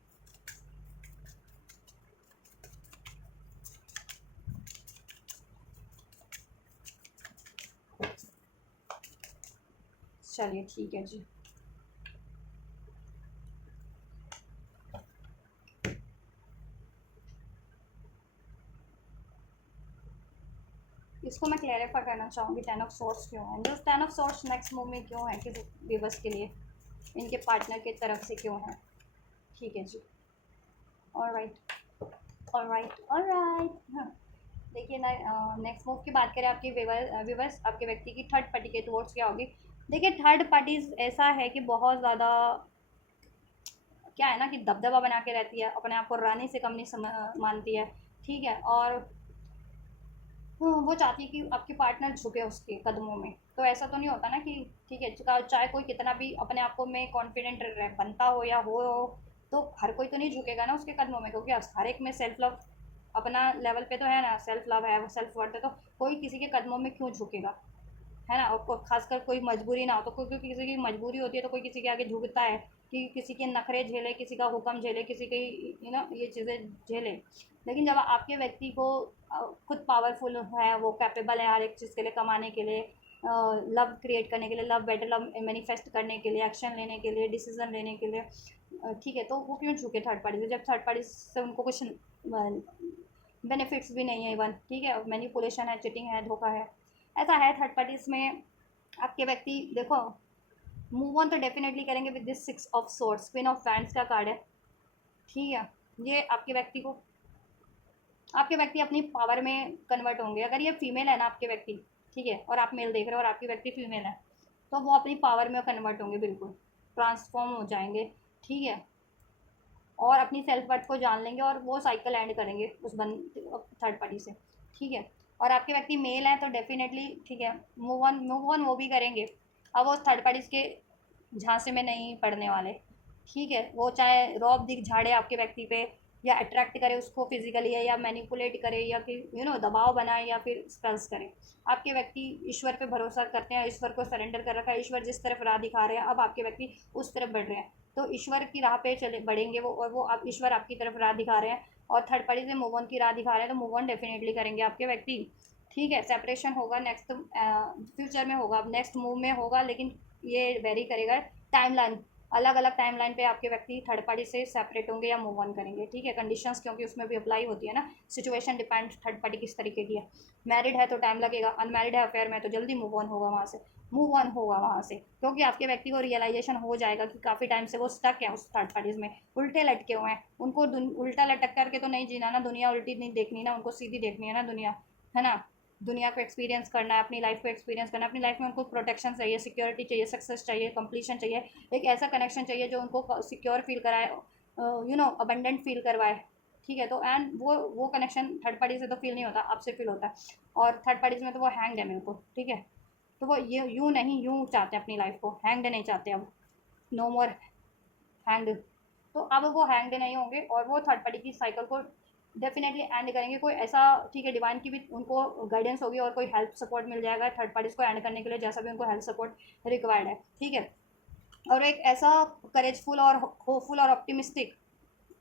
चलिए ठीक है जी। इसको मैं क्लैरिफाई करना चाहूँगी, टेन ऑफ सोर्स क्यों है, जो ten of source next move में क्यों है, किस विवश के लिए, इनके पार्टनर की तरफ से क्यों है। ठीक है जी, ऑलराइट, ऑलराइट, ऑलराइट। हाँ, देखिए ना, नेक्स्ट मूव की बात करें आपकी विवर्स आपके व्यक्ति की थर्ड पार्टी के टुवर्ड्स क्या होगी। देखिए थर्ड पार्टीज ऐसा है कि बहुत ज़्यादा क्या है ना कि दबदबा बना के रहती है, अपने आप को रानी से कम नहीं मानती है। ठीक है, और वो चाहती है कि आपके पार्टनर झुके उसके कदमों में। तो ऐसा तो नहीं होता ना कि ठीक है, चाहे कोई कितना भी अपने आप को में कॉन्फिडेंट बनता हो या हो, तो हर कोई तो नहीं झुकेगा ना उसके कदमों में, क्योंकि हर एक में सेल्फ लव अपना लेवल पे तो है ना, सेल्फ लव है, सेल्फ वर्थ है, तो कोई किसी के कदमों में क्यों झुकेगा, है ना। और खासकर कोई मजबूरी ना हो तो, कोई किसी की मजबूरी होती है तो कोई किसी के आगे झुकता है, कि किसी के नखरे झेले, किसी का हुक्म झेले, किसी के ये चीज़ें झेले। लेकिन जब आपके व्यक्ति को खुद पावरफुल है, वो कैपेबल है हर एक चीज़ के लिए, कमाने के लिए, लव क्रिएट करने के लिए, लव बेटर लव मैनिफेस्ट करने के लिए, एक्शन लेने के लिए, डिसीजन लेने के लिए, ठीक है, तो वो क्यों झुके थर्ड पार्टी से, जब थर्ड पार्टी से उनको कुछ बेनिफिट्स भी नहीं है इवन। ठीक है, मैनिपुलेशन है, चिटिंग है, धोखा है, ऐसा है थर्ड पार्टीज में। आपके व्यक्ति देखो मूव ऑन तो डेफिनेटली करेंगे with this six of swords, queen of wands का कार्ड है। ठीक है, ये आपके व्यक्ति अपनी पावर में कन्वर्ट होंगे। अगर ये फीमेल है ना आपके व्यक्ति, ठीक है, और आप मेल देख रहे हो और आपकी व्यक्ति फीमेल है, तो वो अपनी पावर में कन्वर्ट होंगे, बिल्कुल ट्रांसफॉर्म हो जाएंगे। ठीक है, और अपनी सेल्फ वर्थ को जान लेंगे, और वो साइकिल एंड करेंगे उस थर्ड पार्टी से। ठीक है, और आपके व्यक्ति मेल हैं तो डेफिनेटली ठीक है, मूव ऑन वो भी करेंगे। अब वो थर्ड पार्टीज के झांसे में नहीं पड़ने वाले। ठीक है, वो चाहे रौब दिख झाड़े आपके व्यक्ति पे, या अट्रैक्ट करे उसको फिजिकली, या मैनिपुलेट करे, या कि दबाव बनाए, या फिर स्पेल्स करे। आपके व्यक्ति ईश्वर पे भरोसा करते हैं, ईश्वर को सरेंडर कर रखा है, ईश्वर जिस तरफ राह दिखा रहे हैं, अब आपके व्यक्ति उस तरफ बढ़ रहे हैं, तो ईश्वर की राह पे चले बढ़ेंगे वो, और वो आप ईश्वर आपकी तरफ राह दिखा रहे हैं, और थर्ड पार्टी से मूव ऑन की राह दिखा रहे हैं, तो मूव ऑन डेफिनेटली करेंगे आपके व्यक्ति। ठीक है, सेपरेशन होगा नेक्स्ट फ्यूचर में होगा, अब नेक्स्ट मूव में होगा, लेकिन ये वेरी करेगा टाइमलाइन अलग अलग टाइमलाइन पे आपके व्यक्ति थर्ड पार्टी से सेपरेट होंगे या मूव ऑन करेंगे, ठीक है। कंडीशंस क्योंकि उसमें भी अप्लाई होती है ना, सिचुएशन डिपेंड थर्ड पार्टी किस तरीके की है। मैरिड है तो टाइम लगेगा, अनमैरिड है अफेयर में तो जल्दी मूव ऑन होगा वहाँ से, मूव ऑन होगा वहाँ से, क्योंकि आपके व्यक्ति को रियलाइजेशन हो जाएगा कि काफ़ी टाइम से वो स्टक है उस थर्ड पार्टीज में, उल्टे लटके हुए हैं। उनको उल्टा लटक करके तो नहीं जीना ना, दुनिया उल्टी नहीं देखनी ना, उनको सीधी देखनी है ना दुनिया, है ना। दुनिया को एक्सपीरियंस करना है, अपनी लाइफ को एक्सपीरियंस करना है। अपनी लाइफ में उनको प्रोटेक्शन चाहिए, सिक्योरिटी चाहिए, सक्सेस चाहिए, कंप्लीशन चाहिए, एक ऐसा कनेक्शन चाहिए जो उनको सिक्योर फील कराए, अबंडेंट फील करवाए, ठीक है। तो एंड वो कनेक्शन थर्ड पार्टी से तो फील नहीं होता, आपसे फील होता है। और थर्ड पार्टीज में तो वो हैंग्ड है मेरे को, ठीक है। तो वो ये यूँ नहीं, यूँ चाहते हैं अपनी लाइफ को, हैंग्ड नहीं चाहते अब, नो मोर हैंग्ड। तो अब वो हैंग्ड नहीं होंगे और वो थर्ड पार्टी की साइकिल को डेफिनेटली एंड करेंगे। कोई ऐसा, ठीक है, डिवाइन की भी उनको गाइडेंस होगी और कोई हेल्प सपोर्ट मिल जाएगा थर्ड पार्टीज को एंड करने के लिए, जैसा भी उनको हेल्प सपोर्ट रिक्वायर्ड है, ठीक है। और एक ऐसा करेजफुल और होपफुल और ऑप्टिमिस्टिक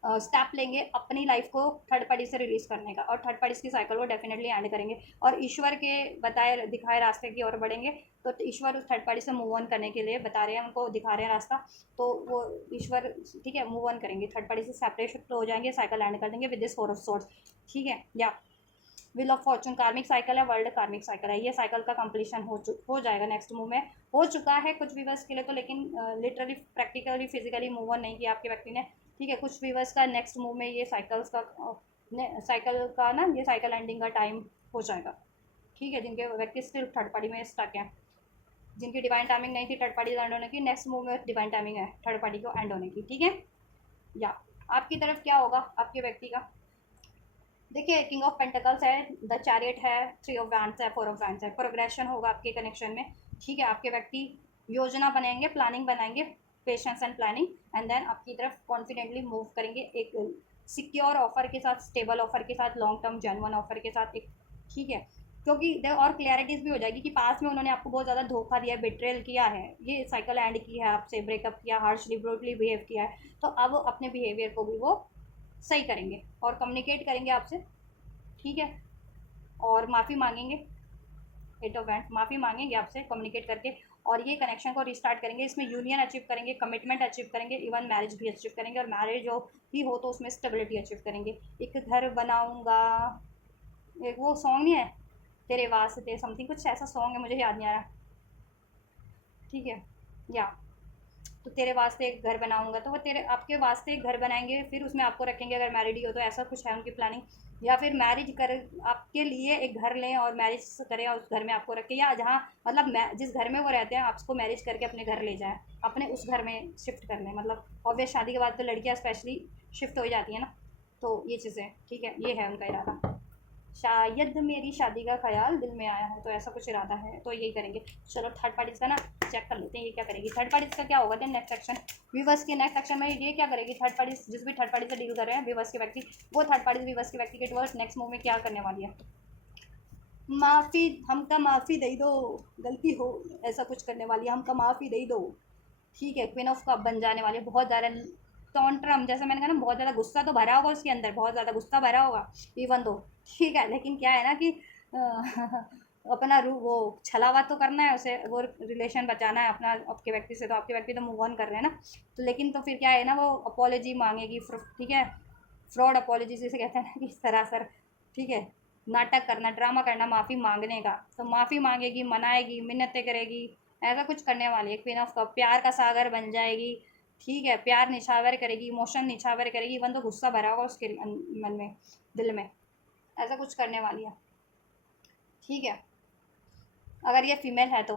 स्टेप लेंगे अपनी लाइफ को थर्ड पार्टी से रिलीज करने का, और थर्ड पार्टीज की साइकिल को डेफिनेटली एंड करेंगे और ईश्वर के बताए दिखाए रास्ते की ओर बढ़ेंगे। तो ईश्वर उस थर्ड पार्टी से मूव ऑन करने के लिए बता रहे हैं, उनको दिखा रहे हैं रास्ता, तो वो ईश्वर, ठीक है, मूव ऑन करेंगे, थर्ड पार्टी से सेपरेट हो जाएंगे, साइकिल एंड कर देंगे विद दिस 4 ऑफ सोर्स, ठीक है। या व्हील ऑफ फॉर्चून कार्मिक साइकिल है, वर्ल्ड कार्मिक साइकिल है, ये साइकिल का कंप्लीशन हो जाएगा नेक्स्ट मूव में, हो चुका है कुछ व्यूवर्स के लिए तो, लेकिन literally practically physically move on नहीं किया आपके व्यक्ति ने, ठीक है। कुछ व्यूवर्स का नेक्स्ट मूव में ये साइकिल का ना, ये साइकिल एंडिंग का टाइम हो जाएगा, ठीक है। जिनके व्यक्ति स्टिल थर्ड पार्टी में स्टक है, जिनकी डिवाइन टाइमिंग नहीं थी थर्ड पार्टी एंड होने की, नेक्स्ट मूव में डिवाइन टाइमिंग है थर्ड पार्टी को एंड होने की, ठीक है। या आपकी तरफ क्या होगा आपके व्यक्ति का, देखिए किंग ऑफ पेंटिकल्स है, द चैरियट है, 3 ऑफ वैंड्स है, 4 ऑफ वैंड्स है, प्रोग्रेशन होगा आपके कनेक्शन में, ठीक है। आपके व्यक्ति योजना बनाएंगे, प्लानिंग बनाएंगे, patience and planning, and then आपकी तरफ कॉन्फिडेंटली मूव करेंगे एक सिक्योर ऑफर के साथ, स्टेबल ऑफर के साथ, लॉन्ग टर्म जेन्युइन ऑफर के साथ एक, ठीक है। क्योंकि और क्लैरिटीज भी हो जाएगी कि पास में उन्होंने आपको बहुत ज़्यादा धोखा दिया, बिट्रेल किया है, ये साइकिल एंड की है आपसे, ब्रेकअप किया, हार्शली ब्रूटली बिहेव किया है, तो अब अपने बिहेवियर को भी वो सही करेंगे और कम्युनिकेट करेंगे आपसे, ठीक है। और माफ़ी मांगेंगे, 8 ऑफ वैंड्स, माफ़ी मांगेंगे आपसे कम्युनिकेट करके, और ये कनेक्शन को रिस्टार्ट करेंगे, इसमें यूनियन अचीव करेंगे, कमिटमेंट अचीव करेंगे, इवन मैरिज भी अचीव करेंगे, और मैरिज जो भी हो तो उसमें स्टेबिलिटी अचीव करेंगे। एक घर बनाऊंगा, एक वो सॉन्ग नहीं है, तेरे वास्ते समथिंग, कुछ ऐसा सॉन्ग है, मुझे याद नहीं आ रहा, ठीक है। या तो तेरे वास्ते एक घर बनाऊंगा, तो वो तेरे आपके वास्ते एक घर बनाएंगे, फिर उसमें आपको रखेंगे अगर मैरिड ही हो तो, ऐसा कुछ है उनकी प्लानिंग। या फिर मैरिज कर आपके लिए एक घर लें और मैरिज करें और उस घर में आपको रखें, या जहाँ मतलब जिस घर में वो रहते हैं आपको मैरिज करके अपने घर ले जाए, अपने उस घर में शिफ्ट करने, मतलब ऑब्वियस शादी के बाद तो लड़कियाँ स्पेशली शिफ्ट हो जाती हैं ना, तो ये चीज़ें, ठीक है, ये है उनका इरादा। शायद मेरी शादी का ख्याल दिल में आया है, तो ऐसा कुछ इरादा है, तो यही करेंगे। चलो थर्ड पार्टीज का ना चेक कर लेते हैं ये क्या करेगी, थर्ड पार्टीज का क्या होगा देन नेक्स्ट सेक्शन, व्यूवर्स के नेक्स्ट सेक्शन में ये क्या करेगी थर्ड पार्टी, जिस भी थर्ड पार्टी से डील कर रहे हैं व्यूवर्स के व्यक्ति, वो थर्ड पार्टी व्यूवर्स के व्यक्ति के टुवर्ड्स नेक्स्ट मूव में क्या करने वाली है। माफ़ी, हमका माफ़ी दे दो, गलती हो, ऐसा कुछ करने वाली है, हमका माफ़ी दे दो, ठीक है। क्वीन ऑफ कप बन जाने वाली है, बहुत ज़्यादा टॉन्ट्रम, जैसे मैंने कहा ना, बहुत ज़्यादा गुस्सा तो भरा होगा उसके अंदर, बहुत ज़्यादा गुस्सा भरा होगा इवन दो, ठीक है। लेकिन क्या है ना कि अपना वो छलावा तो करना है उसे, वो रिलेशन बचाना है अपना आपके व्यक्ति से, तो आपके व्यक्ति तो मूव ऑन कर रहे हैं ना, तो लेकिन तो फिर क्या है ना, वो अपॉलोजी मांगेगी, ठीक है, फ्रॉड अपॉलोजी जिसे कहते हैं ना कि सरासर, ठीक है, नाटक करना, ड्रामा करना माफ़ी मांगने का, तो माफ़ी मांगेगी, मनाएगी, मिन्नतें करेगी, ऐसा कुछ करने वाली है। क्वीन ऑफ कप प्यार का सागर बन जाएगी, ठीक है, प्यार निछावर करेगी, इमोशन निछावर करेगी, इवन तो गुस्सा भरा होगा उसके मन में, दिल में, ऐसा कुछ करने वाली है, ठीक है। अगर ये फीमेल है तो,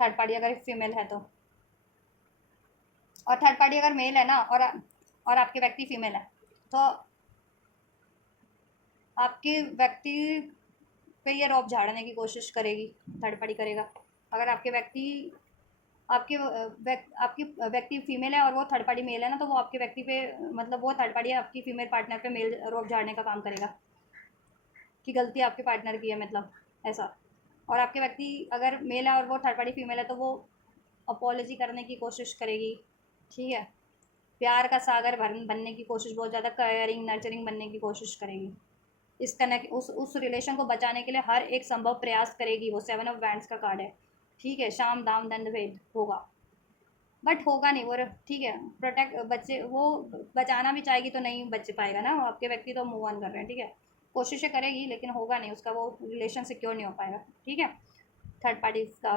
थर्ड पार्टी अगर फीमेल है तो, और थर्ड पार्टी अगर मेल है ना, और आपके व्यक्ति फीमेल है, तो आपके व्यक्ति पे ये रौब झाड़ने की कोशिश करेगी, थर्ड पार्टी करेगा। अगर आपके व्यक्ति आपकी व्यक्ति फीमेल है और वो थर्ड पार्टी मेल है ना, तो वो आपके व्यक्ति पे, मतलब वो थर्ड पार्टी आपकी फीमेल पार्टनर पे मेल रौब झाड़ने का काम करेगा कि गलती आपके पार्टनर की है, मतलब ऐसा। और आपके व्यक्ति अगर मेल है और वो थर्ड पार्टी फीमेल है, तो वो अपॉलोजी करने की कोशिश करेगी, ठीक है, प्यार का सागर बनने की कोशिश, बहुत ज़्यादा केयरिंग नर्चरिंग बनने की कोशिश करेगी, इस कनेक्ट उस रिलेशन को बचाने के लिए हर एक संभव प्रयास करेगी वो, 7 ऑफ वैंड्स का कार्ड है, ठीक है। शाम दाम दंड भेद होगा, बट होगा नहीं वो, ठीक है। प्रोटेक्ट बच्चे वो बचाना भी चाहेगी तो नहीं बच पाएगा ना, आपके व्यक्ति तो मूव ऑन कर रहे हैं, ठीक है। कोशिशें करेगी लेकिन होगा नहीं उसका, वो रिलेशन सिक्योर नहीं हो पाएगा, ठीक है। थर्ड पार्टी का,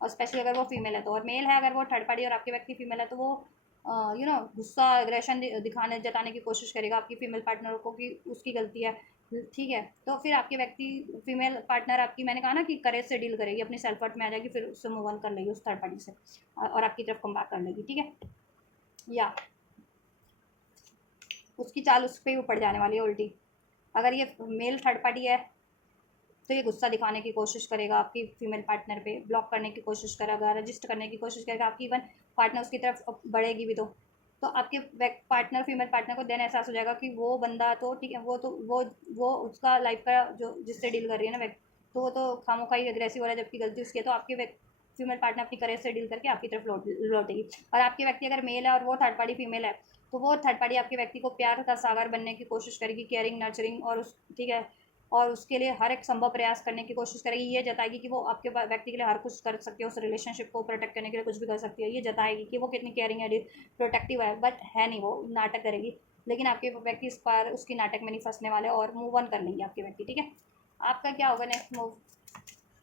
और स्पेशली अगर वो फीमेल है तो, और मेल है अगर वो थर्ड पार्टी और आपके व्यक्ति फीमेल है तो वो गुस्सा एग्रेशन दिखाने जताने की कोशिश करेगा आपकी फीमेल पार्टनर को कि उसकी गलती है, ठीक है। तो फिर आपके व्यक्ति फीमेल पार्टनर आपकी, मैंने कहा ना कि करेज से डील करेगी, अपनी सेल्फ वर्थ में आ जाएगी, फिर उससे मूव ऑन कर लेगी उस थर्ड पार्टी से, और आपकी तरफ कम बैक कर लेगी, ठीक है। या उसकी चाल उस पर ही ऊपर जाने वाली है उल्टी। अगर ये मेल थर्ड पार्टी है तो ये गुस्सा दिखाने की कोशिश करेगा आपकी फीमेल पार्टनर पे, ब्लॉक करने की कोशिश करेगा, रजिस्ट करने की कोशिश करेगा, आपकी इवन पार्टनर उसकी तरफ बढ़ेगी भी तो आपके पार्टनर फीमेल पार्टनर को देन एहसास हो जाएगा कि वो बंदा तो ठीक है, वो तो वो उसका लाइफ का जो जिससे डील कर रही है ना व्यक्ति, तो वो तो खामोखा ही एग्रेसिव हो रहा है, जबकि गलती उसकी है। तो आपके फीमेल पार्टनर अपनी करेज से डील करके आपकी तरफ लौटेगी। और आपके व्यक्ति अगर मेल है और वो थर्ड पार्टी फीमेल है, तो वो थर्ड पार्टी आपके व्यक्ति को प्यार का सागर बनने की कोशिश करेगी, केयरिंग नर्चरिंग, और उस ठीक है, और उसके लिए हर एक संभव प्रयास करने की कोशिश करेगी। ये जताएगी कि वो आपके व्यक्ति के लिए हर कुछ कर सकती है, उस रिलेशनशिप को प्रोटेक्ट करने के लिए कुछ भी कर सकती है। ये जताएगी कि वो कितनी केयरिंग है, प्रोटेक्टिव है, बट है नहीं, वो नाटक करेगी। लेकिन आपके व्यक्ति इस बार उसकी नाटक में नहीं फंसने वाले और मूव ऑन कर लेंगे आपके व्यक्ति, ठीक है। आपका क्या होगा नेक्स्ट मूव?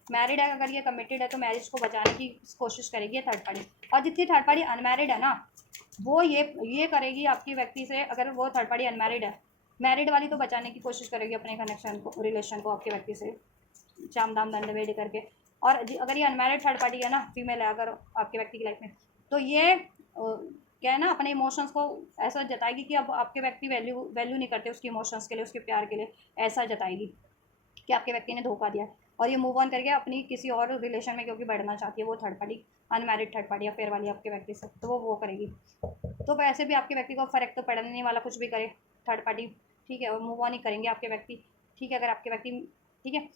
मैरिड है अगर ये कमिटेड है तो मैरिज को बचाने की कोशिश करेगी थर्ड पार्टी। और जितनी थर्ड पार्टी अनमैरिड है ना, वो ये करेगी आपकी व्यक्ति से, अगर वो थर्ड पार्टी अनमैरिड है, मैरिड वाली तो बचाने की कोशिश करेगी अपने कनेक्शन को, रिलेशन को आपके व्यक्ति से, चाम दाम दंड भेद करके। और अगर ये अनमैरिड थर्ड पार्टी है ना, फीमेल है अगर आपके व्यक्ति की लाइफ में, तो ये क्या है ना, अपने इमोशंस को ऐसा जताएगी कि अब आपके व्यक्ति वैल्यू नहीं करते उसके इमोशंस के लिए, उसके प्यार के लिए, ऐसा जताएगी कि आपके व्यक्ति ने धोखा दिया। और ये मूव ऑन करके अपनी किसी और रिलेशन में क्योंकि बढ़ना चाहती है वो third party, unmarried third party, affair वाली आपके व्यक्ति से, तो वो करेगी। तो वैसे भी आपके व्यक्ति को फ़र्क तो पड़ने नहीं वाला कुछ भी करे थर्ड पार्टी, ठीक है। और मूव ऑन ही करेंगे आपके व्यक्ति, ठीक है। अगर आपके व्यक्ति, ठीक है,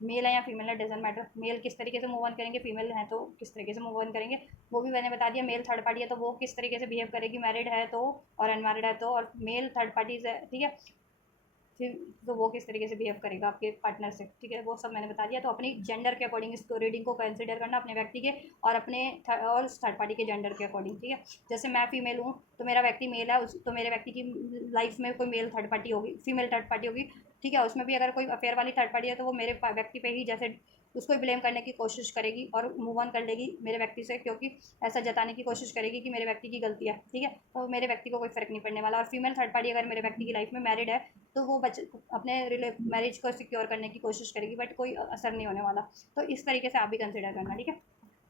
मेल है या फीमेल है डजेंट मैटर, मेल किस तरीके से मूव ऑन करेंगे, फीमेल है तो किस तरीके से मूव ऑन करेंगे, वो भी मैंने बता दिया। मेल थर्ड पार्टी है तो वो किस तरीके से बिहेव करेगी, मैरिड है तो और अनमैरिड है तो, और मेल थर्ड पार्टीज है, ठीक है, फिर तो वो किस तरीके से बिहेव करेगा आपके पार्टनर से, ठीक है, वो सब मैंने बता दिया। तो अपनी जेंडर के अकॉर्डिंग इसको रीडिंग को कंसिडर करना, अपने व्यक्ति के और अपने और थर्ड पार्टी के जेंडर के अकॉर्डिंग, ठीक है। जैसे मैं फीमेल हूँ तो मेरा व्यक्ति मेल है, तो मेरे व्यक्ति की लाइफ में कोई मेल थर्ड पार्टी होगी, फीमेल थर्ड पार्टी होगी, ठीक है। उसमें भी अगर कोई अफेयर वाली थर्ड पार्टी है तो वो मेरे व्यक्ति पे ही जैसे उसको ही ब्लेम करने की कोशिश करेगी और मूव ऑन कर लेगी मेरे व्यक्ति से, क्योंकि ऐसा जताने की कोशिश करेगी कि मेरे व्यक्ति की गलती है, ठीक है। तो मेरे व्यक्ति को कोई फ़र्क नहीं पड़ने वाला। और फीमेल थर्ड पार्टी अगर मेरे व्यक्ति की लाइफ में मैरिड है तो वो अपने मैरिज को सिक्योर करने की कोशिश करेगी, बट कोई असर नहीं होने वाला। तो इस तरीके से आप भी कंसिडर करना, ठीक है।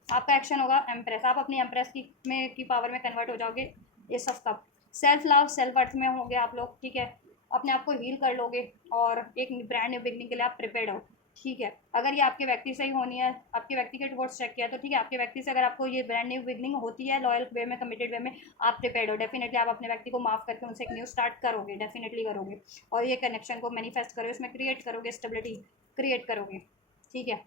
आपका एक्शन होगा एम्प्रेस, आप अपनी एम्प्रेस की पावर में कन्वर्ट हो जाओगे। S of cup, self love self worth में होंगे आप लोग, ठीक है। अपने आप को हील कर लोगे और एक ब्रांड न्यू बिगनिंग के लिए आप प्रिपेयर्ड हो, ठीक है। अगर ये आपके व्यक्ति से ही होनी है, आपके व्यक्ति के टुवर्ड्स चेक किया तो ठीक है, आपके व्यक्ति से अगर आपको ये ब्रांड न्यू बिगनिंग होती है लॉयल वे में, कमिटेड वे में, आप प्रिपेयर्ड हो। डेफिनेटली आप अपने व्यक्ति को माफ़ करके उनसे एक न्यू स्टार्ट करोगे, डेफिनेटली करोगे। और ये कनेक्शन को मैनिफेस्ट करोगे, उसमें क्रिएट करोगे, स्टेबिलिटी क्रिएट करोगे, ठीक है।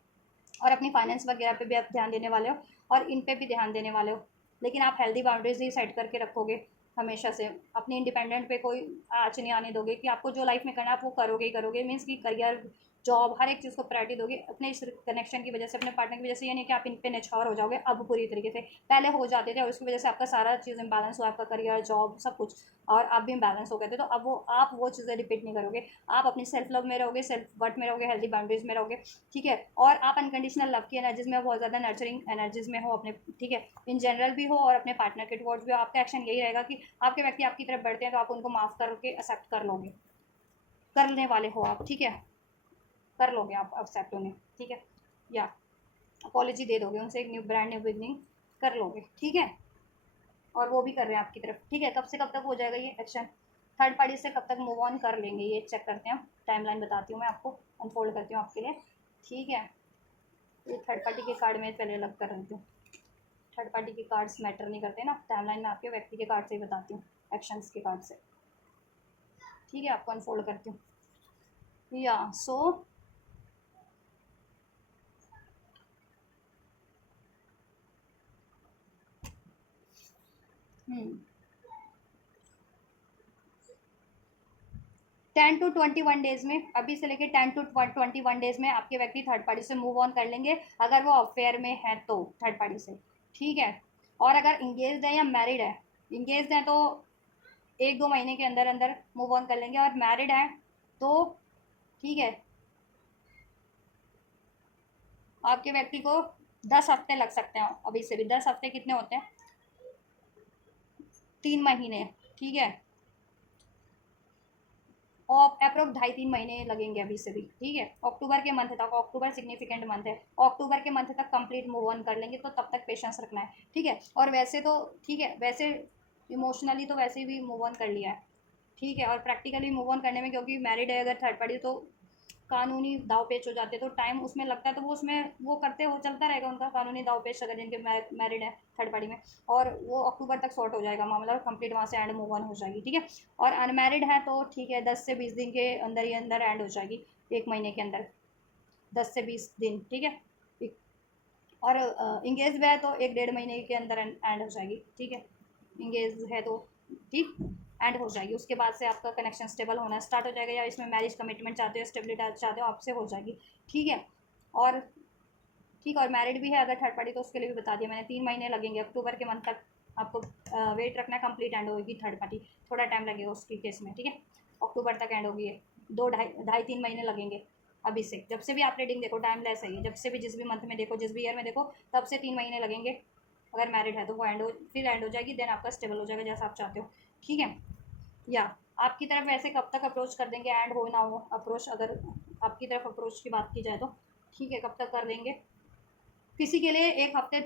और अपनी फाइनेंस वगैरह पे भी आप ध्यान देने वाले हो और इन पे भी ध्यान देने वाले हो, लेकिन आप हेल्दी बाउंड्रीज ही सेट करके रखोगे हमेशा से। अपनी इंडिपेंडेंट पे कोई आँच नहीं आने दोगे, कि आपको जो लाइफ में करना है आप वो करोगे ही करोगे, मीन्स कि करियर, जॉब, हर एक चीज़ को प्रायोरिटी दोगे। अपने इस कनेक्शन की वजह से, अपने पार्टनर की वजह से, ये नहीं कि आप इन पे निछावर हो जाओगे अब पूरी तरीके से, पहले हो जाते थे और उसकी वजह से आपका सारा चीज़ इम्बैलेंस हुआ, आपका करियर, जॉब, सब कुछ, और आप भी इम्बैलेंस हो गए थे। तो अब वो आप वो चीज़ें रिपीट नहीं करोगे, आप अपनी सेल्फ लव में रहोगे, सेल्फ वर्थ में रहोगे, हेल्दी बाउंड्रीज में रहोगे, ठीक है। और आप अनकंडीशनल लव की एनर्जीज में बहुत ज़्यादा नर्चरिंग एनर्जीज में हो अपने, ठीक है, इन जनरल भी हो और अपने पार्टनर के टुवर्ड्स भी हो। आपका एक्शन यही रहेगा कि आपके व्यक्ति आपकी तरफ बढ़ते हैं तो आप उनको माफ़ करके एक्सेप्ट कर लोगे, करने वाले हो आप, ठीक है, कर लोगे आप एक्सेप्ट उन्हें, ठीक है, या अपॉलॉजी दे दोगे उनसे, एक न्यू ब्रांड न्यू बिगनिंग कर लोगे, ठीक है। और वो भी कर रहे हैं आपकी तरफ, ठीक है। कब से कब तक हो जाएगा ये एक्शन? थर्ड पार्टी से कब तक मूव ऑन कर लेंगे ये चेक करते हैं, टाइमलाइन बताती हूँ मैं आपको, अनफोल्ड करती हूँ आपके लिए, ठीक है। ये थर्ड पार्टी के कार्ड में पहले अलग कर रही हूँ, थर्ड पार्टी के कार्ड्स मैटर नहीं करते ना, टाइमलाइन में आपके व्यक्ति के कार्ड से ही बताती हूँ, एक्शंस के कार्ड से, ठीक है। आपको अनफोल्ड करती हूँ, या सो 10 to 21 डेज में, अभी से लेके 10 to 21 डेज में आपके व्यक्ति थर्ड पार्टी से मूव ऑन कर लेंगे, अगर वो अफेयर में है तो थर्ड पार्टी से, ठीक है। और अगर इंगेज्ड है या मैरिड है, इंगेज्ड है तो 1-2 महीने के अंदर अंदर मूव ऑन कर लेंगे, और मैरिड है तो ठीक है आपके व्यक्ति को 10 हफ्ते लग सकते हैं। अभी से भी 10 हफ्ते कितने होते हैं, 3 महीने, ठीक है, और अप्रोक्स 2.5-3 महीने लगेंगे अभी से भी, ठीक है। अक्टूबर के मंथ तक, अक्टूबर सिग्निफिकेंट मंथ है, अक्टूबर के मंथ तक कंप्लीट मूव ऑन कर लेंगे, तो तब तक पेशेंस रखना है, ठीक है। और वैसे तो ठीक है, वैसे इमोशनली तो वैसे भी मूव ऑन कर लिया है, ठीक है, और प्रैक्टिकली मूव ऑन करने में, क्योंकि मैरिड है अगर थर्ड पार्टी, तो कानूनी दाव पेच हो जाते हैं, तो टाइम उसमें लगता है, तो वो उसमें वो करते हो चलता रहेगा उनका कानूनी दाव पेच, अगर जिनके मैरिड है थर्ड पार्टी में, और वो अक्टूबर तक सॉर्ट हो जाएगा मामला, और कंप्लीट वहाँ से एंड मूव ऑन हो जाएगी, ठीक है। और अनमैरिड है तो ठीक है, 10 से 20 दिन के अंदर ही अंदर एंड हो जाएगी, 1 महीने के अंदर, 10 से 20 दिन, ठीक है। और इंगेज है तो 1-1.5 महीने के अंदर एंड हो जाएगी, ठीक है, इंगेज है तो ठीक एंड हो जाएगी। उसके बाद से आपका कनेक्शन स्टेबल होना स्टार्ट हो जाएगा, या इसमें मैरिज कमिटमेंट चाहते हो, स्टेबिलिटी चाहते हो, आपसे हो जाएगी, ठीक है। और ठीक, और मैरिड भी है अगर थर्ड पार्टी, तो उसके लिए भी बता दिया मैंने, 3 महीने लगेंगे, अक्टूबर के मंथ तक आपको वेट रखना है, कंप्लीट एंड होगी थर्ड पार्टी, थोड़ा टाइम लगेगा उसकी केस में, ठीक है, अक्टूबर तक एंड होगी ये, 2-2.5-3 महीने लगेंगे अभी से, जब से भी आप रीडिंग देखो टाइम लेस है ये, जब से भी जिस भी मंथ में देखो, जिस भी ईयर में देखो, तब से 3 महीने लगेंगे। अगर मैरिड है तो वो एंड हो, फिर एंड हो जाएगी, देन आपका स्टेबल हो जाएगा जैसा आप चाहते हो, ठीक है। या आपकी तरफ वैसे कब तक अप्रोच कर देंगे, एंड हो ना हो अप्रोच, अगर आपकी तरफ अप्रोच की बात की जाए तो ठीक है, कब तक कर देंगे, किसी के लिए 1 हफ्ते,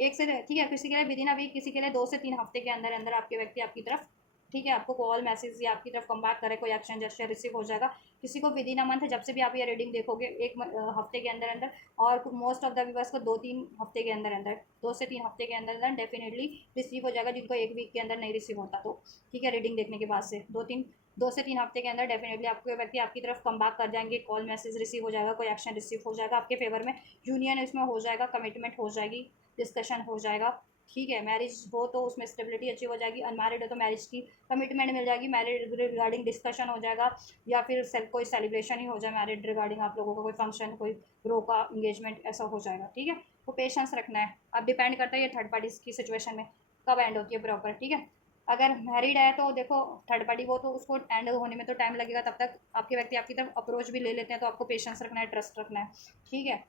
एक से ठीक है, किसी के लिए विदिन अ वीक, किसी के लिए 2 से 3 हफ्ते के अंदर अंदर आपके व्यक्ति आपकी तरफ, ठीक है, आपको कॉल मैसेज या आपकी तरफ कम बैक करे, कोई एक्शन जेस्चर रिसीव हो जाएगा। किसी को विदिन अ मंथ, जब से भी आप ये रीडिंग देखोगे, 1 हफ्ते के अंदर अंदर, और मोस्ट ऑफ द व्यूवर्स को 2-3 हफ्ते के अंदर अंदर, 2 से 3 हफ्ते के अंदर अंदर डेफिनेटली रिसीव हो जाएगा, जिनको 1 वीक के अंदर नहीं रिसीव होता, तो ठीक है, रीडिंग देखने के बाद से 2 से 3 हफ्ते के अंदर डेफिनेटली आपके व्यक्ति आपकी तरफ कम बैक कर जाएंगे, कॉल मैसेज रिसीव हो जाएगा, कोई एक्शन रिसीव हो जाएगा आपके फेवर में, यूनियन इसमें हो जाएगा, कमिटमेंट हो जाएगी, डिस्कशन हो जाएगा, ठीक है। मैरिज हो तो उसमें स्टेबिलिटी अच्छी हो जाएगी, अनमैरिड हो तो मैरिज की कमिटमेंट मिल जाएगी, मैरिड रिगार्डिंग डिस्कशन हो जाएगा, या फिर कोई सेलिब्रेशन ही हो जाए मैरिड रिगार्डिंग, आप लोगों का कोई फंक्शन, कोई ग्रो का इंगेजमेंट ऐसा हो जाएगा, ठीक है। वो पेशेंस रखना है, अब डिपेंड करता है ये थर्ड पार्टी की सिचुएशन में कब एंड होती है प्रॉपर, ठीक है। अगर मैरिड है तो देखो थर्ड पार्टी को, तो उसको एंड होने में तो टाइम लगेगा, तब तक आपके व्यक्ति आपकी तरफ अप्रोच भी ले लेते हैं, तो आपको पेशेंस रखना है, ट्रस्ट रखना है, ठीक है,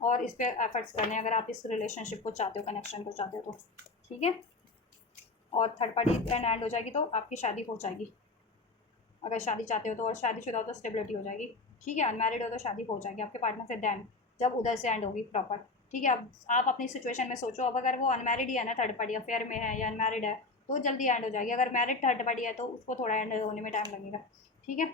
और इस पर एफर्ट्स करने हैं अगर आप इस रिलेशनशिप को चाहते हो, कनेक्शन को चाहते हो तो, ठीक है। और थर्ड पार्टी एंड हो जाएगी तो आपकी शादी हो जाएगी, अगर शादी चाहते हो तो, और शादीशुदा हो तो स्टेबिलिटी हो जाएगी, ठीक है। अनमैरिड हो तो शादी हो जाएगी आपके पार्टनर से, दैन जब उधर से एंड होगी प्रॉपर, ठीक है। अब आप अपनी सिचुएशन में सोचो, अब अगर वो अनमैरिड ही है ना, थर्ड पार्टी अफेयर में है या अनमैरिड है, तो जल्दी एंड हो जाएगी, अगर मैरिड थर्ड पार्टी है तो उसको थोड़ा एंड होने में टाइम लगेगा, ठीक है।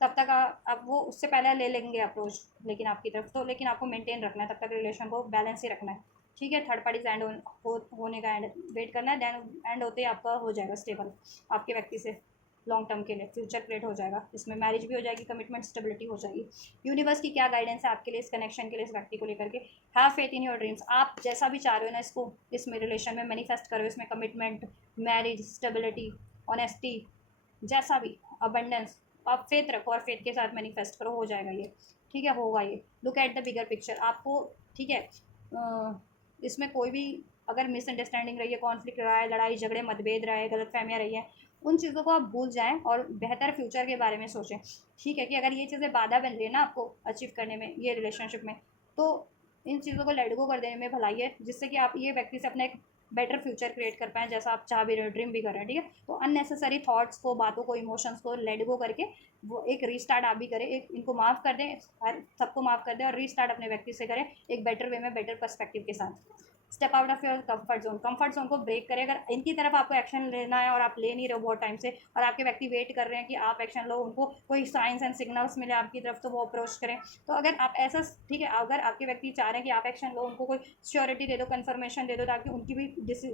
तब तक आप वो उससे पहले ले लेंगे अप्रोच, लेकिन आपकी तरफ तो, लेकिन आपको मेंटेन रखना है तब तक, रिलेशन को बैलेंस ही रखना है, ठीक है। थर्ड पार्टी एंड होने का एंड वेट करना है, देन एंड होते ही आपका हो जाएगा स्टेबल आपके व्यक्ति से, लॉन्ग टर्म के लिए फ्यूचर क्रिएट हो जाएगा, इसमें मैरिज भी हो जाएगी, कमिटमेंट स्टेबिलिटी हो जाएगी। यूनिवर्स की क्या गाइडेंस है आपके लिए इस कनेक्शन के लिए, इस व्यक्ति को लेकर के, have faith in your dreams, आप जैसा भी चाह रहे हो ना इसको, इसमें रिलेशन में मैनिफेस्ट करो, इसमें कमिटमेंट, मैरिज, स्टेबिलिटी, ऑनेस्टी, जैसा भी अबंडेंस, आप फेथ रखो और फेथ के साथ मैनिफेस्ट करो, हो जाएगा ये, ठीक है, होगा ये। Look at the bigger picture, आपको ठीक है, इसमें कोई भी अगर मिसअंडरस्टैंडिंग रही है, कॉन्फ्लिक्ट रहा है, लड़ाई झगड़े मतभेद रहा है, गलतफहमियाँ रही हैं, उन चीज़ों को आप भूल जाएं और बेहतर फ्यूचर के बारे में सोचें, ठीक है। कि अगर ये चीज़ें बाधा बन रही है ना आपको अचीव करने में, ये रिलेशनशिप में, तो इन चीज़ों को लेट गो कर देने में भलाई है, जिससे कि आप ये व्यक्ति से अपना एक बेटर फ्यूचर क्रिएट कर पाएँ, जैसा आप चाह भी रहे हो, ड्रीम भी कर रहे हैं, ठीक है। तो अननेसेसरी थॉट्स को, बातों को, इमोशंस को लेट गो करके वो एक रीस्टार्ट आप भी करें, एक इनको माफ़ कर दें, हर सबको माफ़ कर दें, और रीस्टार्ट अपने व्यक्ति से करें एक बेटर वे में, बेटर पर्सपेक्टिव के साथ। Step out of your comfort zone को ब्रेक करें, अगर इनकी तरफ आपको एक्शन लेना है और आप ले नहीं रहे हो बहुत टाइम से, और आपके व्यक्ति वेट कर रहे हैं कि आप एक्शन लो, उनको कोई साइंस एंड सिग्नल्स मिले आपकी तरफ तो वो अप्रोच करें, तो अगर आप ऐसा, ठीक है, अगर आपके व्यक्ति चाह रहे हैं कि आप एक्शन लो, उनको कोई श्योरिटी दे दो, कन्फर्मेशन दे दो, ताकि उनकी भी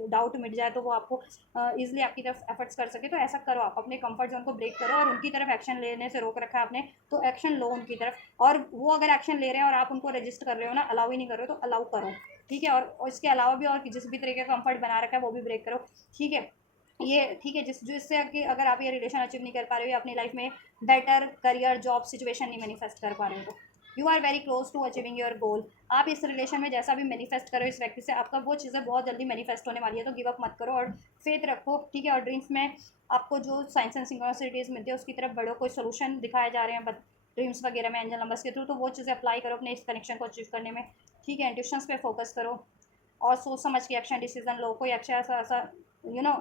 डाउट मिट जाए, तो वो आपको ईजिली आपकी तरफ एफर्ट्स कर सके, तो ऐसा करो, आप अपने कंफर्ट जोन को ब्रेक करो, और उनकी तरफ एक्शन लेने से रोक रखा है आपने, तो एक्शन लो उनकी तरफ, और वो अगर एक्शन ले रहे हैं और आप उनको रजिस्ट कर रहे हो ना, अलाउ ही नहीं कर रहे हो, तो अलाउ करो, ठीक है। और इसके अलावा भी और जिस भी तरीके का कंफर्ट बना रखा है वो भी ब्रेक करो, ठीक है। ये ठीक है, जिससे कि अगर आप ये रिलेशन अचीव नहीं कर पा रहे हो, या अपनी लाइफ में बेटर करियर, जॉब सिचुएशन नहीं मैनिफेस्ट कर पा रहे हो, तो you are very close to achieving your goal. आप इस रिलेशन में जैसा भी मैनिफेस्ट करो इस व्यक्ति से, आपका वो चीज़ें बहुत जल्दी मैनिफेस्ट होने वाली है। तो गिव अप मत करो और फेथ रखो, ठीक है। और ड्रीम्स में आपको जो साइंस एंड सिंक्रोनिसिटीज मिलती है उसकी तरफ बढ़ो, कोई सोल्यूशन दिखाए जा रहे हैं ड्रीम्स वगैरह में एंजल नंबर्स के थ्रू, तो वो चीज़ें अप्लाई करो अपने इस कनेक्शन को अचीव करने में, ठीक है। इंट्यूशंस पे फोकस करो और सोच समझ के एक्शन डिसीजन लो। कोई एक्शन ऐसा ऐसा यू नो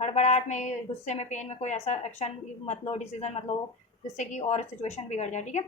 हड़बड़ाहट में, गुस्से में, पेन में कोई ऐसा एक्शन मत लो, डिसीजन मत लो जिससे कि और सिचुएशन बिगड़ जाए, ठीक है।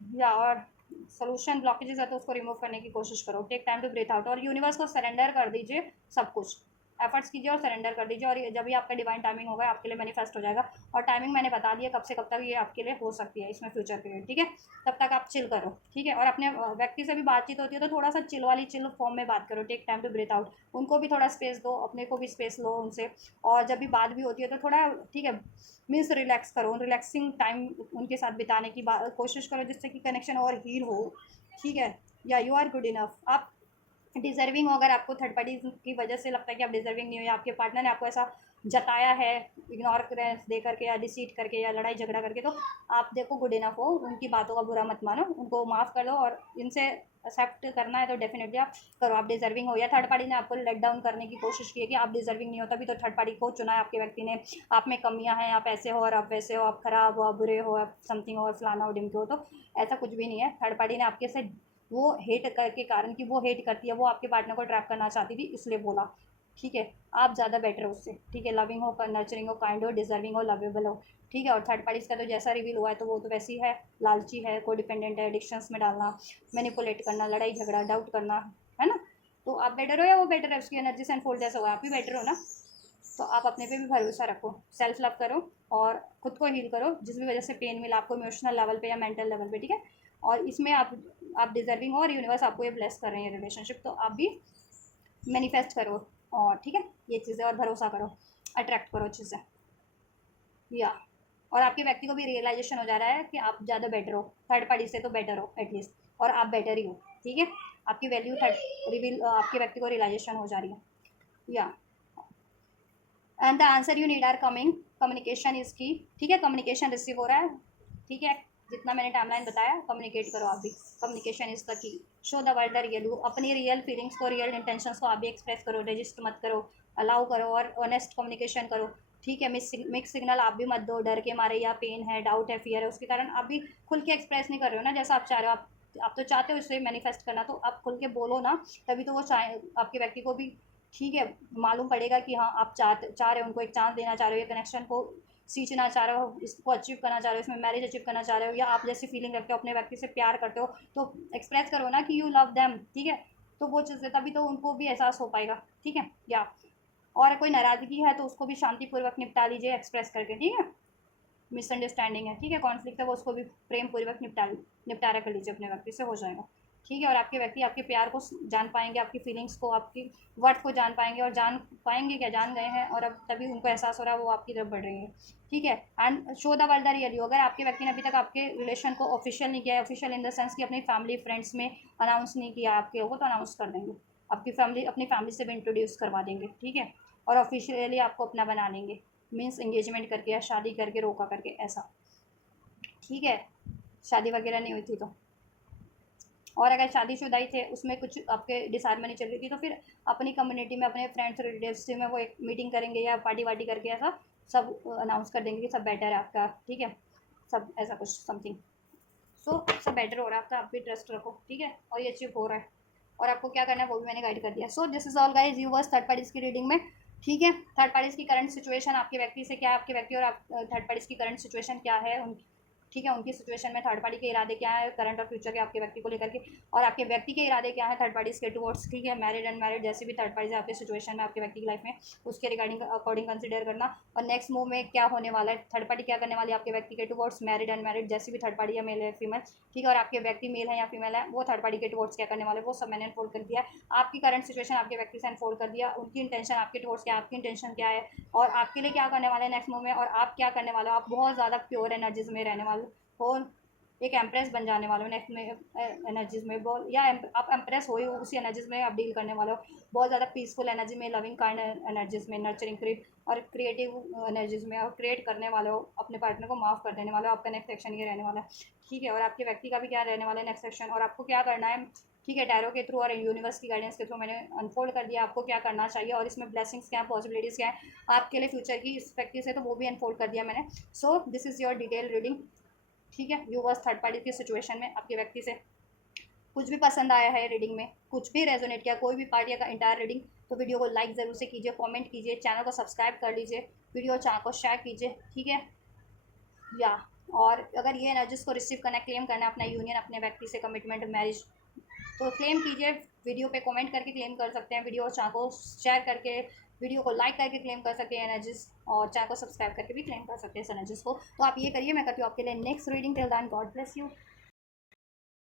या और सोल्यूशन ब्लॉकेजेस है तो उसको रिमूव करने की कोशिश करो। Take time to breathe out और यूनिवर्स को सरेंडर कर दीजिए सब कुछ, एफर्ट्स कीजिए और सरेंडर कर दीजिए। और जब भी आपका डिवाइन टाइमिंग होगा आपके लिए मैनिफेस्ट हो जाएगा। और टाइमिंग मैंने बता दिया कब से कब तक ये आपके लिए हो सकती है इसमें फ्यूचर के लिए, ठीक है। तब तक आप चिल करो, ठीक है। और अपने व्यक्ति से भी बातचीत होती है तो थोड़ा सा चिल वाली चिल फॉर्म में बात करो। Take time to breathe out, उनको भी थोड़ा स्पेस दो, अपने को भी स्पेस लो उनसे। और जब भी बात भी होती है तो थोड़ा, ठीक है, मीन्स रिलैक्स करो, रिलैक्सिंग टाइम उनके साथ बिताने की कोशिश करो जिससे कि कनेक्शन और हील हो, ठीक है। या यू आर गुड इनफ, आप डिजर्विंग हो। अगर आपको थर्ड पार्टी की वजह से लगता है कि आप डिजर्विंग नहीं हो या आपके पार्टनर ने आपको ऐसा जताया है इग्नोर दे करके या डिसीट करके या लड़ाई झगड़ा करके, तो आप देखो गुड इनफ हो, उनकी बातों का बुरा मत मानो, उनको माफ़ कर दो। और इनसे एक्सेप्ट करना है तो डेफिनेटली आप करो, आप डिजर्विंग हो। या थर्ड पार्टी ने आपको लेट डाउन करने की कोशिश की है कि आप डिजर्विंग नहीं हो, तभी तो थर्ड पार्टी को चुना है आपके व्यक्ति ने। आप में कमियां हैं, आप ऐसे हो और आप वैसे हो, आप खराब हो, आप बुरे हो, आप समथिंग हो, फलाना हो, डिमके हो, तो ऐसा कुछ भी नहीं है। थर्ड पार्टी ने आपके से वो हेट के कारण कि वो हेट करती है, वो आपके पार्टनर को ट्रैप करना चाहती थी इसलिए बोला, ठीक है। आप ज़्यादा बेटर हो उससे, ठीक है। लविंग हो, नर्चरिंग हो, काइंड हो, डिजर्विंग हो, लवेबल हो, ठीक है। और थर्ड पार्टीज का तो जैसा रिवील हुआ है तो वो तो वैसी है, लालची है, को डिपेंडेंट है, एडिक्शंस में डालना, मैनिपुलेट करना, लड़ाई झगड़ा, डाउट करना, है ना। तो आप बेटर हो या वो बेटर है, उसकी एनर्जी से अनफोल्ड जैसा हुआ, आप भी बेटर हो ना। तो आप अपने पे भी भरोसा रखो, सेल्फ लव करो और खुद को हील करो जिस भी वजह से पेन मिला आपको इमोशनल लेवल पे या मेंटल लेवल पे, ठीक है। और इसमें आप डिजर्विंग हो और यूनिवर्स आपको ये ब्लेस कर रहे हैं रिलेशनशिप, तो आप भी मैनिफेस्ट करो और, ठीक है, ये चीज़ें और भरोसा करो, अट्रैक्ट करो चीज़ें। या और आपके व्यक्ति को भी रियलाइजेशन हो जा रहा है कि आप ज़्यादा बेटर हो, थर्ड पार्टी से तो बेटर हो एटलीस्ट, और आप बेटर ही हो, ठीक है। आपकी वैल्यू थर्ड रिवील आपके व्यक्ति को रियलाइजेशन हो जा रही है। या and the answer you need are coming, communication is key, ठीक है। कम्युनिकेशन रिसीव हो रहा है, ठीक है। जितना मैंने टाइमलाइन बताया कम्युनिकेट करो आप भी, communication is the key. Show the world the real you, अपनी रियल फीलिंग्स को, रियल इंटेंशंस को आप भी एक्सप्रेस करो, रजिस्ट मत करो, अलाउ करो और ऑनेस्ट कम्युनिकेशन करो, ठीक है। मिक्स सिग्नल आप भी मत दो, डर के मारे या पेन है, डाउट है, फियर है, उसके कारण आप भी खुल के एक्सप्रेस नहीं कर रहे हो ना जैसा आप चाह रहे हो। आप तो चाहते हो इसे मैनिफेस्ट करना, तो आप खुल के बोलो ना, तभी तो वो चाहे आपके व्यक्ति को भी, ठीक है, मालूम पड़ेगा कि हाँ आप चाह रहे हो, उनको एक चांस देना चाह रहे हो, ये कनेक्शन को सींचना चाह रहे हो, इसको अचीव करना चाह रहे हो, इसमें मैरिज अचीव करना चाह रहे हो, या आप जैसी फीलिंग रखते हो अपने व्यक्ति से प्यार करते हो, तो एक्सप्रेस करो ना कि यू लव देम, ठीक है। तो वो चीज़ें तभी तो उनको भी एहसास हो पाएगा, ठीक है। या और कोई नाराज़गी है तो उसको भी शांतिपूर्वक निपटा लीजिए एक्सप्रेस करके, ठीक है। मिसअंडरस्टैंडिंग है, ठीक है, कॉन्फ्लिक्ट है, वो उसको भी प्रेम पूर्वक निपटारा कर लीजिए अपने व्यक्ति से, हो जाएगा, ठीक है। और आपके व्यक्ति आपके प्यार को जान पाएंगे, आपकी फीलिंग्स को, आपकी वर्थ को जान पाएंगे, और जान पाएंगे क्या, जान गए हैं, और अब तभी उनको एहसास हो रहा है वो आपकी तरफ बढ़ रही है, ठीक है। And show the world the real you, अगर आपके व्यक्ति ने अभी तक आपके रिलेशन को ऑफिशियल नहीं किया है, ऑफिशियल इन द सेंस कि अपनी फैमिली फ्रेंड्स में अनाउंस नहीं किया आपके होगा, तो अनाउंस कर देंगे, आपकी फैमिली अपनी फैमिली से भी इंट्रोड्यूस करवा देंगे, ठीक है। और ऑफिशियली आपको अपना बना लेंगे, मीन्स एंगेजमेंट करके या शादी करके, रोका करके, ऐसा, ठीक है। शादी वगैरह नहीं हुई थी तो, और अगर शादीशुदा ही थे उसमें कुछ आपके डिसहारमनी चल रही थी तो फिर अपनी कम्युनिटी में, अपने फ्रेंड्स रिलेटिव्स में वो एक मीटिंग करेंगे या पार्टी वार्टी करके ऐसा सब अनाउंस कर देंगे कि सब बेटर है आपका, ठीक है, सब ऐसा कुछ समथिंग। सो सब बेटर हो रहा है आपका, आप भी ट्रस्ट रखो, ठीक है। और ये अचीव हो रहा है, और आपको क्या करना है वो भी मैंने गाइड कर दिया। So this is all guys, universe third parties की रीडिंग में, ठीक है। थर्ड पार्टीज की करंट सिचुएशन आपके व्यक्ति से क्या है, आपके व्यक्ति और आप थर्ड पार्टीज की करंट सिचुएशन क्या है, उन, ठीक है, उनकी सिचुएशन में थर्ड पार्टी के इरादे क्या है करंट और फ्यूचर के आपके व्यक्ति को लेकर के, और आपके व्यक्ति के इरादे क्या है थर्ड पार्टीज के टुवर्ड्स, ठीक है। मैरिड अनमैरिड जैसे भी थर्ड पार्टीज है आपके सिचुएशन में आपके व्यक्ति की लाइफ में, उसके रिगार्डिंग अकॉर्डिंग कंसिडर करना, और नेक्स्ट मूव में क्या होने वाला है, थर्ड पार्टी क्या करने वाली है आपके व्यक्ति के टुवर्ड्स, मैरिड अनमैरिड जैसे भी थर्ड पार्टी है, मेल है फीमेल, ठीक है। और आपके व्यक्ति मेल है या फीमेल है, वो थर्ड पार्टी के टुवर्ड्स क्या करने वाले, वो सब मैंने अनफोल्ड कर दिया। आपकी करंट सिचुएशन आपके व्यक्ति से अनफोल्ड कर दिया, उनकी इंटेंशन आपके टुवर्ड्स क्या, आपकी इंटेंशन क्या है, और आपके लिए क्या करने वाले हैं नेक्स्ट मूव में, और आप क्या करने वाले हो। आप बहुत ज़्यादा प्योर एनर्जीज में रहने वाले हो, एक एम्प्रेस बन जाने वाले हो नेक्स्ट में एनर्जीज में बहुत, या आप एम्प्रेस हो ही हो, उसी एनर्जीज में आप डील करने वाले हो बहुत ज़्यादा पीसफुल एनर्जी में, लविंग काइंड एनर्जीज में, नर्चरिंग क्रिएट और क्रिएटिव एनर्जीज में, और क्रिएट करने वाले हो, अपने पार्टनर को माफ़ कर देने वाले हो। आपका नेक्स्ट एक्शन ये रहने वाला है, ठीक है। और आपके व्यक्ति का भी क्या रहने वाला है नेक्स्ट एक्शन, और आपको क्या करना है, ठीक है। टैरो के थ्रू और यूनिवर्स की गाइडेंस के थ्रू मैंने अनफोल्ड कर दिया आपको क्या करना चाहिए, और इसमें ब्लेसिंग्स क्या हैं, पॉसिबिलिटीज़ क्या है आपके लिए फ्यूचर की पर्सपेक्टिव से, तो वो भी अनफोल्ड कर दिया मैंने। So this is your detail reading, ठीक है। व्यूवर्स, थर्ड पार्टी की सिचुएशन में आपके व्यक्ति से कुछ भी पसंद आया है रीडिंग में, कुछ भी रेजोनेट किया, कोई भी पार्टी का इंटायर रीडिंग, तो वीडियो को लाइक ज़रूर से कीजिए, कमेंट कीजिए, चैनल को सब्सक्राइब कर लीजिए, वीडियो चैनल को शेयर कीजिए, ठीक है। या और अगर ये एनर्जीज को रिसीव करना, क्लेम करना अपना यूनियन अपने व्यक्ति से, कमिटमेंट, मैरिज, तो क्लेम कीजिए। वीडियो पे कमेंट करके क्लेम कर सकते हैं, वीडियो चैनल को शेयर करके, वीडियो को लाइक करके क्लेम कर सकते हैं एनर्जीज, और चैनल को सब्सक्राइब करके भी क्लेम कर सकते हैं इस एनर्जीज को। तो आप ये करिए, मैं करती हूँ आपके लिए next reading. Till then God bless you.